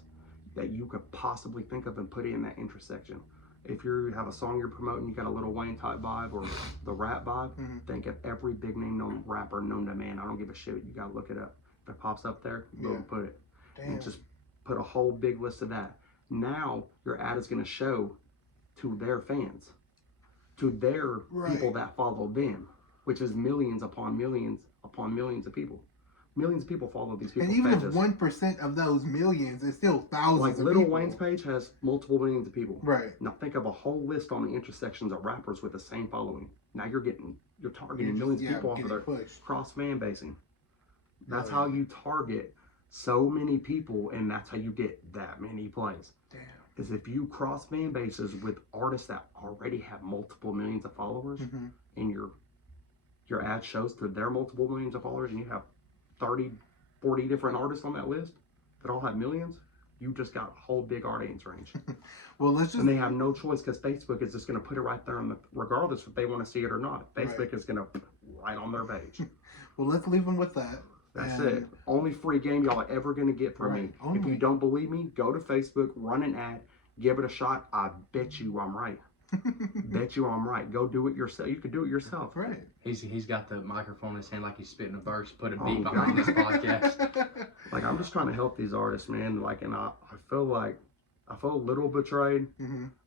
that you could possibly think of and put it in that intersection. if you have a song you're promoting, you got a Lil Wayne type vibe or the rap vibe, think of every big name known rapper known to man. I don't give a shit. You gotta look it up. If it pops up there, boom, put it. Damn. And just put a whole big list of that. Now your ad is gonna show to their fans, to their people that follow them, which is millions upon millions upon millions of people. Millions of people follow these people. And even pages. if 1% of those millions, it's still thousands like of Lil people. Wayne's page has multiple millions of people. Right. Now think of a whole list on the intersections of rappers with the same following. Now you're targeting millions of people off of their cross fan basing. That's how you target so many people, and that's how you get that many plays. Damn. Is if you cross fan bases with artists that already have multiple millions of followers, and your ad shows to their multiple millions of followers, and you have 30, 40 different artists on that list that all have millions, you just got a whole big audience range. Well, let's just... And they have no choice because Facebook is just going to put it right there, regardless if they want to see it or not. Facebook is going to put it right on their page. Well, let's leave them with that. That's it. Only free game y'all are ever going to get from me. If you don't believe me, go to Facebook, run an ad, give it a shot. I bet you I'm right. Bet you I'm right. Go do it yourself. You could do it yourself. Right. He's got the microphone in his hand like he's spitting a verse. Put a beat behind this podcast. Like, I'm just trying to help these artists, man. Like, and I feel a little betrayed,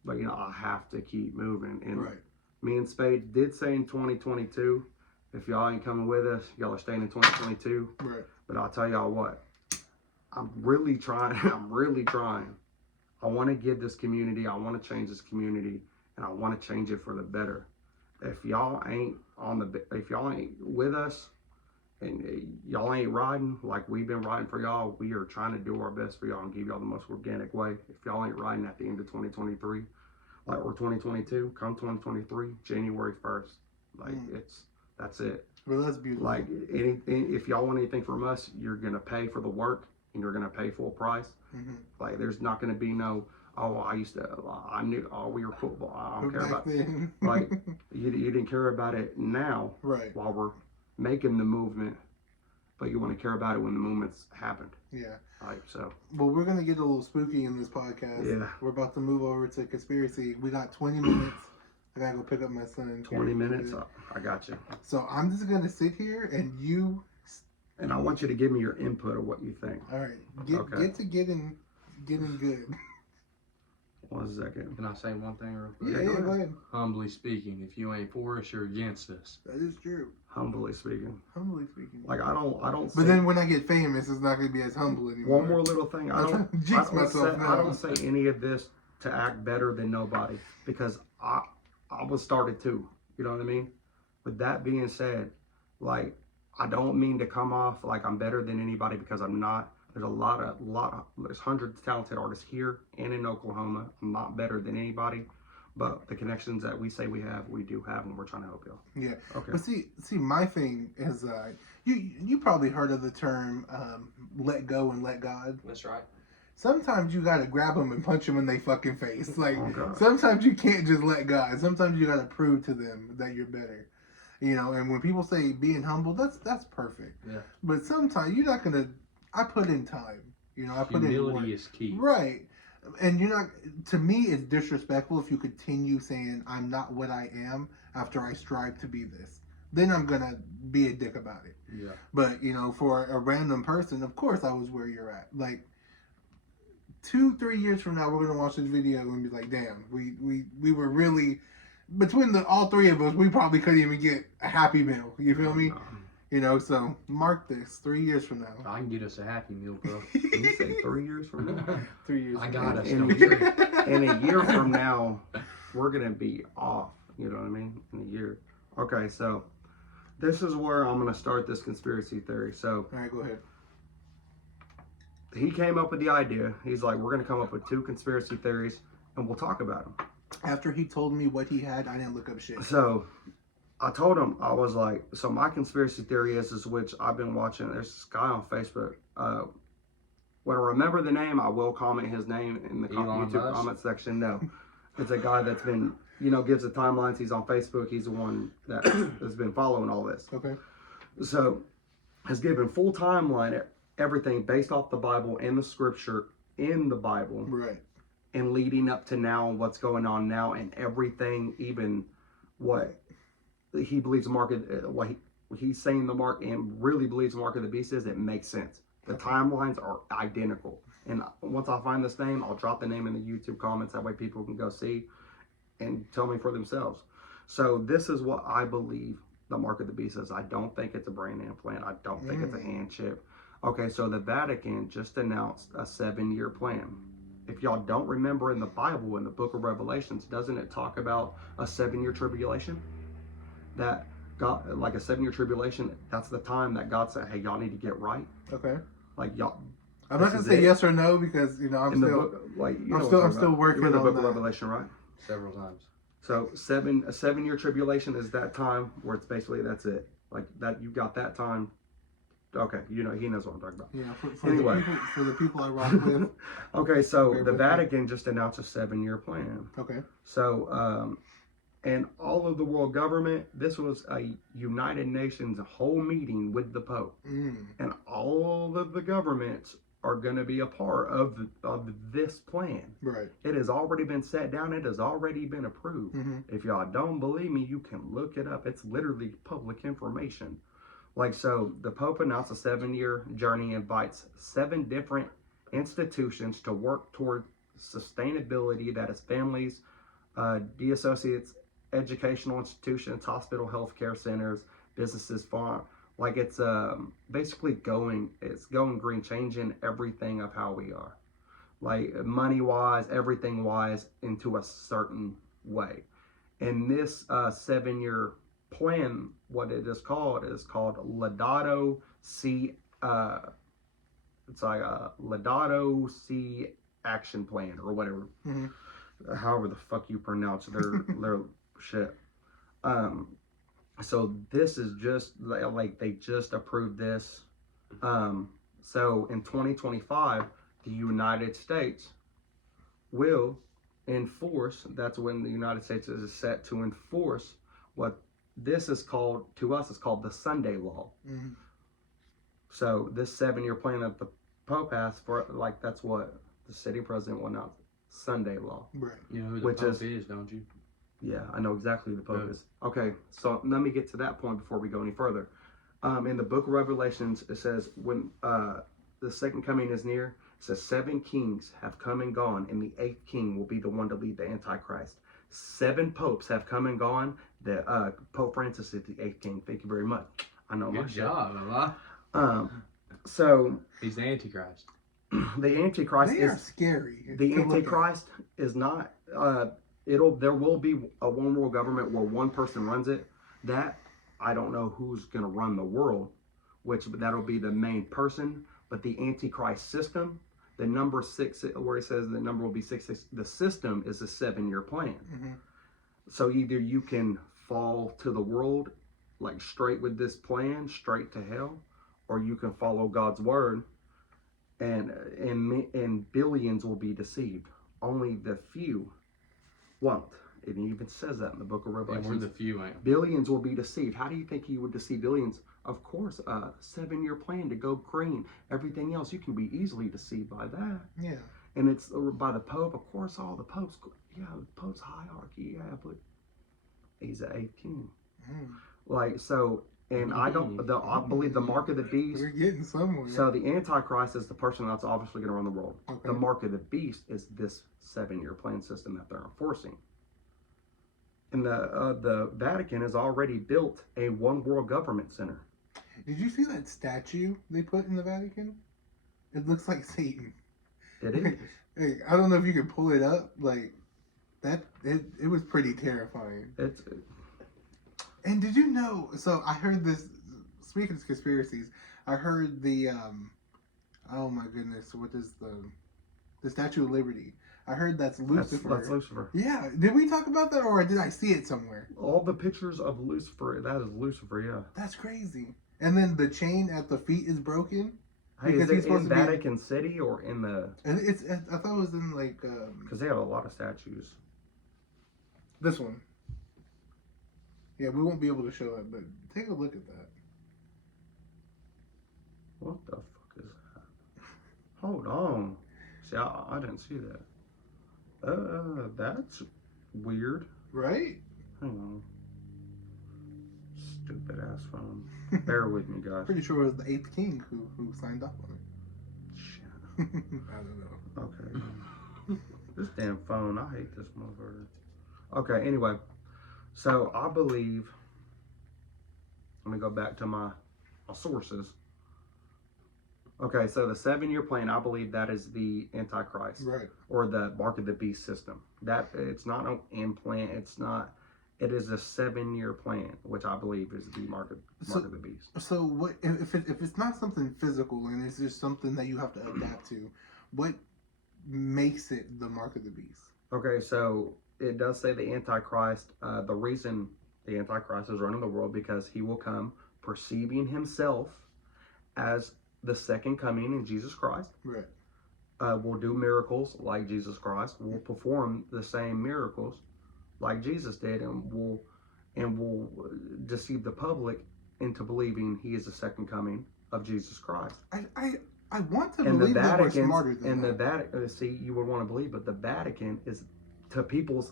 but you know, I have to keep moving. And me and Spade did say in 2022, if y'all ain't coming with us, y'all are staying in 2022. Right. But I'll tell y'all what, I'm really trying. I'm really trying. I want to give this community. I want to change this community. And I want to change it for the better. If y'all ain't if y'all ain't with us, and y'all ain't riding like we've been riding for y'all, we are trying to do our best for y'all and give y'all the most organic way. If y'all ain't riding at the end of 2023, or 2022, come 2023, January 1st, that's it. Well, that's beautiful. Like anything, if y'all want anything from us, you're gonna pay for the work and you're gonna pay full price. Like there's not gonna be no, oh, I knew, oh, we were cool, but I don't care about it. Like, you didn't care about it now, while we're making the movement, but you want to care about it when the movement's happened. Yeah. Like, so. Well, we're going to get a little spooky in this podcast. Yeah. We're about to move over to conspiracy. We got 20 minutes. I got to go pick up my son. 20 minutes? I got you. So I'm just going to sit here and you... And I want you to give me your input of what you think. All right. Get to getting good. 1 second. Can I say one thing real quick? Yeah, go ahead. Humbly speaking, if you ain't for us, you're against us. That is true. Humbly speaking. Humbly speaking. Like, I don't. But then when I get famous, it's not going to be as humble anymore. One more little thing. I don't say any of this to act better than nobody, because I was started too. You know what I mean? With that being said, like, I don't mean to come off like I'm better than anybody, because I'm not. There's there's hundreds of talented artists here and in Oklahoma. I'm not better than anybody, but the connections that we say we do have, and we're trying to help y'all. Yeah. Okay. But see, my thing is, you probably heard of the term, let go and let God. That's right. Sometimes you gotta grab them and punch them in their fucking face. Like, sometimes you can't just let God. Sometimes you gotta prove to them that you're better. You know, and when people say being humble, that's perfect. Yeah. But sometimes you're not gonna. I put in time. You know, I put in work. Humility is key. Right. And you're not, to me, it's disrespectful if you continue saying I'm not what I am after I strive to be this. Then I'm going to be a dick about it. Yeah. But, you know, for a random person, of course I was where you're at. Like, 2-3 years from now, we're going to watch this video and be like, damn, we were really, between all three of us, we probably couldn't even get a Happy Meal. You feel me? You know, so mark this 3 years from now. I can get us a Happy Meal, bro. Can you say 3 years from now? 3 years. I from got now. us. In a year from now, we're gonna be off. You know what I mean? In a year. Okay, so this is where I'm gonna start this conspiracy theory. So, all right, go ahead. He came up with the idea. He's like, we're gonna come up with 2 conspiracy theories, and we'll talk about them. After he told me what he had, I didn't look up shit. So I told him, I was like, so my conspiracy theory is which I've been watching. There's this guy on Facebook. When I remember the name, I will comment his name in the YouTube comment section. No, it's a guy that's been, gives the timelines. He's on Facebook. He's the one that has been following all this. Okay. So has given full timeline, everything based off the Bible and the scripture in the Bible. Right. and leading up to now, what's going on now, and everything, even what he believes the mark of, he's saying the mark and really believes the mark of the beast is, it makes sense. The timelines are identical. And once I find this name, I'll drop the name in the YouTube comments. That way people can go see and tell me for themselves. So this is what I believe the mark of the beast is. I don't think it's a brain implant. I don't think it's a hand chip. Okay, so the Vatican just announced a 7-year plan. If y'all don't remember, in the Bible, in the book of Revelations, doesn't it talk about a 7-year tribulation? That God, like a 7-year tribulation, that's the time that God said, hey, y'all need to get right. Okay. Like y'all. I'm not gonna say yes or no because I'm still working on the book that. of Revelation, right? Several times. So a 7-year tribulation is that time where it's basically that's like that. You got that time. Okay, he knows what I'm talking about. Yeah. For Anyway, the people I rock with. Okay, so the Vatican just announced a 7-year plan. Okay. So and all of the world government, this was a United Nations whole meeting with the Pope, and all of the governments are going to be a part of this plan. Right. It has already been set down. It has already been approved. If y'all don't believe me, you can look it up. It's literally public information. Like, so the Pope announced a 7-year journey, invites 7 different institutions to work toward sustainability. That is families, de-associates, educational institutions, hospital, healthcare centers, businesses, farm. Like, it's basically going green, changing everything of how we are, like money-wise, everything-wise, into a certain way. And this 7-year plan, what it is called Laudato Si. It's like a Laudato Si action plan or whatever. However the fuck you pronounce their shit. So this is just like they just approved this. So in 2025, the United States will enforce. That's when the United States is set to enforce what this is called, to us, is called the Sunday Law. So this 7-year plan that the Pope has for, like, that's what the city president will announce, Sunday Law. Right. You know who the Pope is, don't you? Yeah, I know exactly who the Pope is. Okay, so let me get to that point before we go any further. In the book of Revelations, it says when the second coming is near, it says 7 kings have come and gone, and the 8th king will be the one to lead the Antichrist. 7 popes have come and gone. The Pope Francis is the 8th king. Thank you very much. I know my shit. Good job, Allah. So he's the Antichrist. The Antichrist are scary. The Antichrist is not. There will be a one world government where one person runs it. That I don't know who's going to run the world, that'll be the main person. But the Antichrist system, the number 6, where it says the number will be 666, the system is a 7-year plan. So either you can fall to the world like straight with this plan, straight to hell, or you can follow God's word, and billions will be deceived. Only the few won't. It even says that in the book of Revelation. We're the few, man. Billions will be deceived. How do you think he would deceive billions? Of course, a 7-year plan to go green. Everything else, you can be easily deceived by that. Yeah. And it's by the Pope. Of course, all the popes. Yeah, the Pope's hierarchy. Yeah, but he's the 8th king. Like, so, and I believe the mark of the beast. We're getting somewhere. So the Antichrist is the person that's obviously going to run the world. Okay. The mark of the beast is this 7-year plan system that they're enforcing. And the Vatican has already built a one world government center. Did you see that statue they put in the Vatican? It looks like Satan. It is. Hey, I don't know if you could pull it up. Like that, it was pretty terrifying. And did you know? So I heard this. Speaking of conspiracies, I heard the. Oh my goodness! What is the Statue of Liberty? I heard that's Lucifer. That's Lucifer. Yeah. Did we talk about that, or did I see it somewhere? All the pictures of Lucifer. That is Lucifer. Yeah. That's crazy. And then the chain at the feet is broken. Hey, is it in Vatican City or in the? It's. I thought it was in like. Because they have a lot of statues. This one. Yeah, we won't be able to show it, but take a look at that. What the fuck is that? Hold on. See, I didn't see that. That's weird. Right? Hang on. Stupid ass phone. Bear with me, guys. Pretty sure it was the 8th king who signed off on Shit. it. I don't know. Okay. This damn phone, I hate this motherfucker. Okay, anyway. So I believe, let me go back to my sources. Okay, so the 7-year plan, I believe that is the Antichrist. Right. Or the Mark of the Beast system. That it's not an implant, it is a 7-year plan, which I believe is the Mark of the Beast. So what if it's not something physical and it's just something that you have to adapt to, what makes it the Mark of the Beast? Okay, so it does say the Antichrist, the reason the Antichrist is running the world because he will come perceiving himself as the second coming in Jesus Christ. Right. Will do miracles like Jesus Christ. Will perform the same miracles like Jesus did, and will deceive the public into believing he is the second coming of Jesus Christ. I want to believe that we're smarter than that. And the Vatican, see, you would want to believe, but the Vatican is, to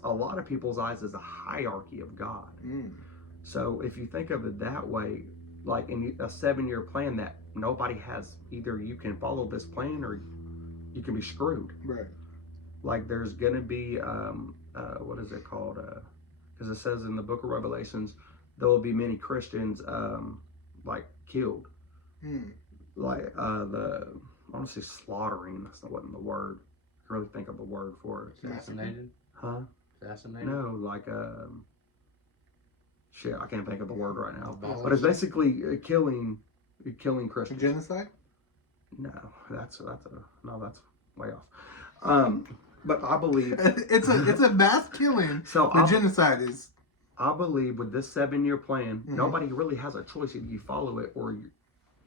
a lot of people's eyes, is a hierarchy of God. So if you think of it that way, like in a 7-year plan that nobody has, either you can follow this plan or you can be screwed. Right. Like there's gonna be what is it called? Because it says in the Book of Revelations there will be many Christians like killed. Like I want to say slaughtering. That's not what the word. I can really think of the word for it. Assassinated? Huh? Assassinated? No, like shit. I can't think of the word right now. Oh, But it's basically killing Christians. Genocide? No, that's way off. But I believe it's a mass killing. So the genocide is. I believe with this 7-year plan, nobody really has a choice. Either you follow it or you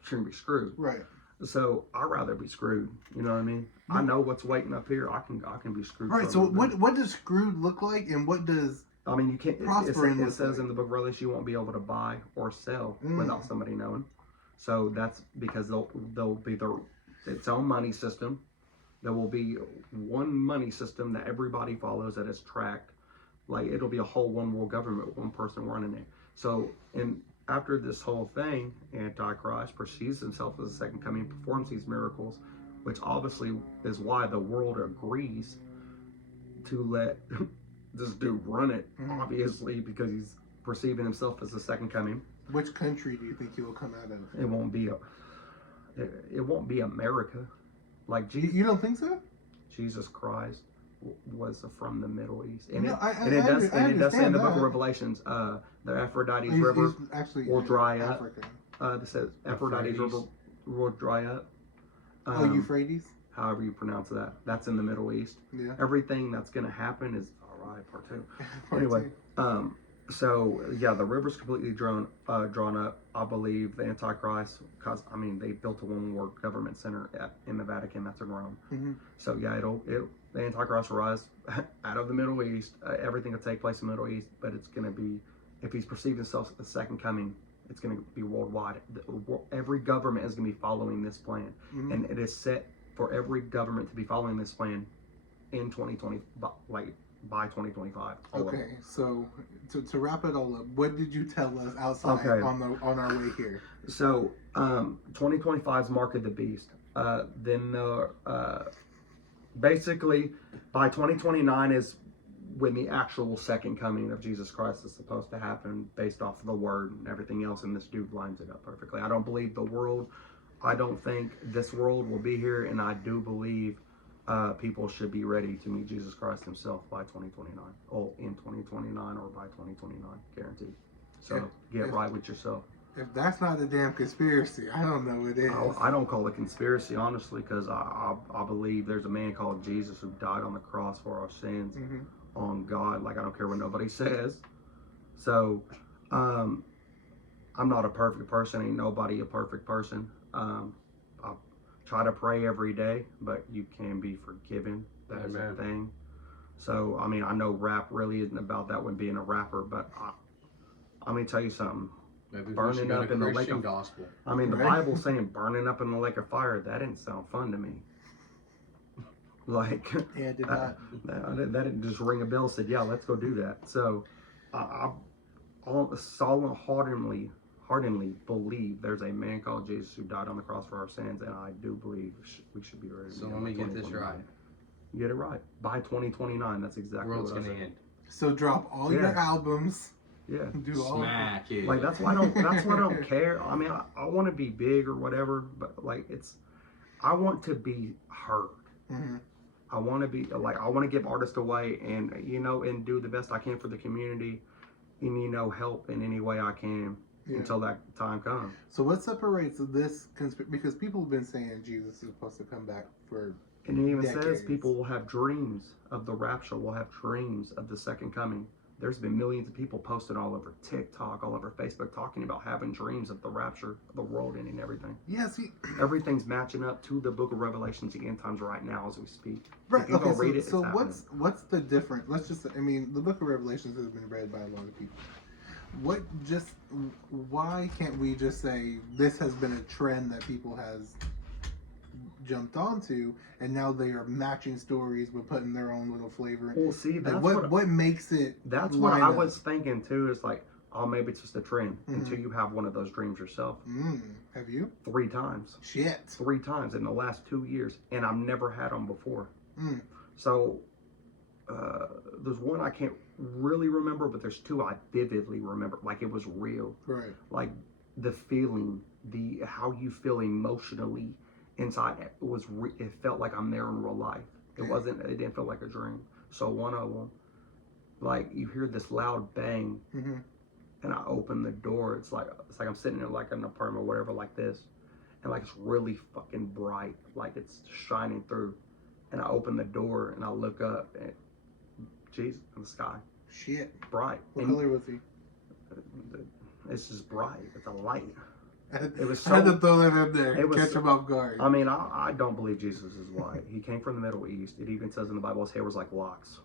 shouldn't be screwed. Right. So I'd rather be screwed. You know what I mean? I know what's waiting up here. I can be screwed. Right. So what does screwed look like, and what does I mean, you can't. prospering It says in the Book of Revelation you won't be able to buy or sell without somebody knowing. So that's because they'll be its own money system. There will be one money system that everybody follows, that is tracked. Like it'll be a whole one world government, one person running it. So after this whole thing, Antichrist perceives himself as the second coming, performs these miracles, which obviously is why the world agrees to let this dude run it, obviously, because he's perceiving himself as the second coming. Which country do you think he will come out of? It won't be America. Like Jesus, you don't think so? Jesus Christ was from the Middle East, and No, it does say in the Book of that. Revelations, the Aphrodite's He's river actually will dry up. African. It says Aphrodite's river will dry up. Euphrates. However you pronounce that. That's in the Middle East. Yeah. Everything that's going to happen is all right. Part 2. Part Anyway, two. so yeah, the river's completely drawn up. I believe the Antichrist, because I mean they built a one world government center in the Vatican. That's in Rome. So yeah, the Antichrist will rise out of the Middle East. Everything will take place in the Middle East, but it's going to be, if he's perceived himself as the second coming, it's going to be worldwide. Every government is going to be following this plan, and it is set for every government to be following this plan in 2020, like by 2025. Okay, so to wrap it all up, what did you tell us outside on our way here? So 2025's Mark of the Beast. Then basically by 2029 is when the actual second coming of Jesus Christ is supposed to happen, based off of the word and everything else, and this dude lines it up perfectly. I don't believe I don't think this world will be here, and I do believe people should be ready to meet Jesus Christ himself by 2029, or in 2029, or by 2029, guaranteed. So get right with yourself. If that's not a damn conspiracy, I don't know what it is. I don't call it conspiracy, honestly, because I believe there's a man called Jesus who died on the cross for our sins on God. Like, I don't care what nobody says. So I'm not a perfect person. Ain't nobody a perfect person. I try to pray every day, but you can be forgiven. That is a thing. So, I mean, I know rap really isn't about that one being a rapper, but I'm going to tell you something. Maybe Burning up in the lake of gospel. I mean, the Bible's saying burning up in the lake of fire. That didn't sound fun to me. Like, Yeah, it did not. that didn't just ring a bell. Said, yeah, let's go do that. So, I solemnly, heartedly believe there's a man called Jesus who died on the cross for our sins, and I do believe we should be ready. So let me get this right. Get it right. By 2029, that's exactly World's what I gonna said. end. So drop all your albums. Yeah. Do all. Smack it. Like that's why I don't care. I mean, I want to be big or whatever, but like I want to be heard. Mm-hmm. I want to be like, I want to give artists away and, and do the best I can for the community and, help in any way I can until that time comes. So what separates this, because people have been saying Jesus is supposed to come back for And it even decades. says people will have dreams of the rapture, will have dreams of the second coming. There's been millions of people posted all over TikTok, all over Facebook, talking about having dreams of the rapture, of the world ending, everything. Yeah, see, everything's matching up to the Book of Revelations, the end times right now as we speak. right? If you go read it, so it's what's the difference? Let's just, I mean, the Book of Revelations has been read by a lot of people. Why can't we just say this has been a trend that people has jumped onto, and now they are matching stories but putting their own little flavor in? Well, see, that's what makes it. That's what I was thinking too. Is like, oh, maybe it's just a trend until you have one of those dreams yourself. Have you? 3 times. Shit. 3 times in the last 2 years, and I've never had them before. So there's one I can't really remember, but there's 2 I vividly remember. Like it was real. Right. Like the feeling, how you feel emotionally inside, it felt like I'm there in real life. It didn't feel like a dream. So one of them, like you hear this loud bang, and I open the door. It's like I'm sitting in like an apartment or whatever like this, and like it's really fucking bright, like it's shining through. And I open the door and I look up, and Jesus in the sky. Shit. Bright. What color was he? It's just bright. It's a light. It was I had to throw that in there. It was catch him off guard. I mean, I don't believe Jesus is white. He came from the Middle East. It even says in the Bible his hair was like locks.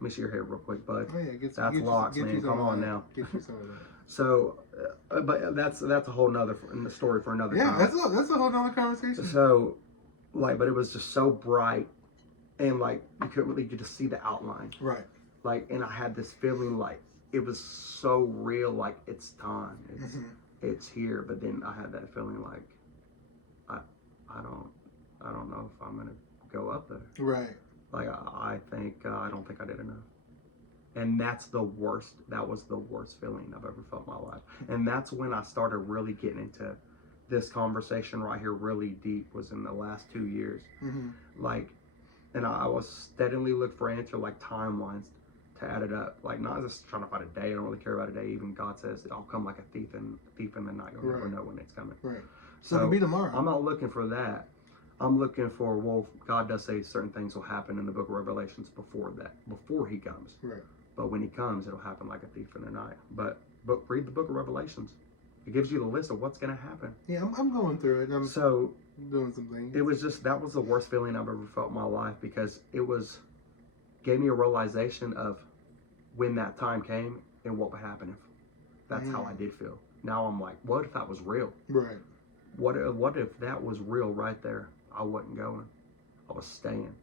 Let me see your hair real quick, bud. Oh yeah, that's locks, man. Come on now. Get you some of that. So, but that's a whole nother story for another time. Yeah, that's a whole nother conversation. So, like, but it was just so bright, and like you couldn't really get to see the outline. Right. Like, and I had this feeling like it was so real, like it's time. It's here, but then I had that feeling like I don't know if I'm gonna go up there. Right. Like I don't think I did enough, and that's the worst. That was the worst feeling I've ever felt in my life, and that's when I started really getting into this conversation right here, really deep. Was in the last 2 years, like, and I was steadily looking for an answer, like timelines to add it up, like not just trying to find a day. I don't really care about a day. Even God says I'll come like a thief in the night. You'll never know when it's coming. Right. So it'll be tomorrow. I'm not looking for that. I'm looking for, well, God does say certain things will happen in the Book of Revelations before he comes. Right. But when he comes, it'll happen like a thief in the night. But read the Book of Revelations. It gives you the list of what's going to happen. Yeah, I'm going through it. I'm doing some things. It was just, that was the worst feeling I've ever felt in my life, because gave me a realization of when that time came and what would happen if that's how I did feel. Now I'm like, what if that was real? Right. What if that was real right there? I wasn't going. I was staying.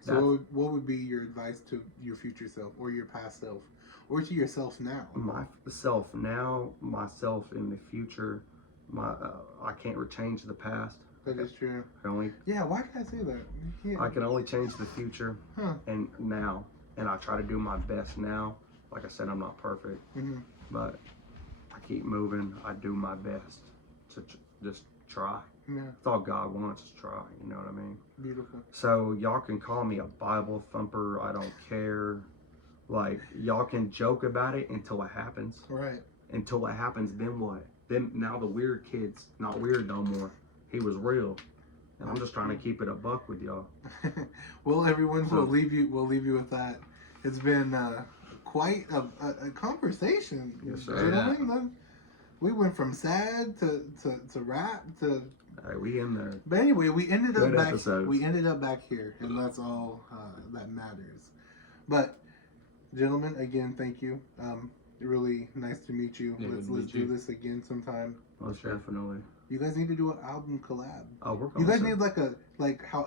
So what would be your advice to your future self, or your past self, or to yourself now? Myself now, myself in the future. I can't change the past. That is true. Yeah, why can I say that? I can only change the future and now. And I try to do my best now. Like I said, I'm not perfect. But I keep moving. I do my best to just try. Yeah. That's all God wants is try. You know what I mean? Beautiful. So y'all can call me a Bible thumper. I don't care. Like, y'all can joke about it until it happens. Right. Until it happens, then what? Then now the weird kid's not weird no more. He was real. And I'm just trying to keep it a buck with y'all. Well, everyone, we'll leave you with that. It's been quite a conversation. Yes, sir. Yeah. We went from sad to rap to. All right, we in there. But anyway, we ended up back. Episodes. We ended up back here, and that's all that matters. But gentlemen, again, thank you. Really nice to meet you. Yeah, let's do this again sometime. Most definitely. You guys need to do an album collab. Oh, we're You going guys to. need like how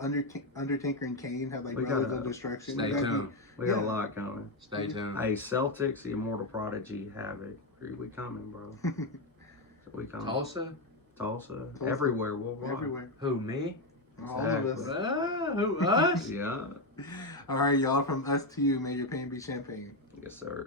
Undertaker and Kane had like We Brothers gotta- of Destruction. Stay You guys tuned. We got a Yeah. lot coming. Stay tuned. Hey, Celtixx, the Immortal Prodigy, Havok. We coming, bro. We coming. Tulsa? Tulsa. Tulsa. Everywhere. Worldwide. Everywhere. Who, me? All of us. Exactly. Who, us? Yeah. All right, y'all. From us to you, may your pain be champagne. Yes, sir.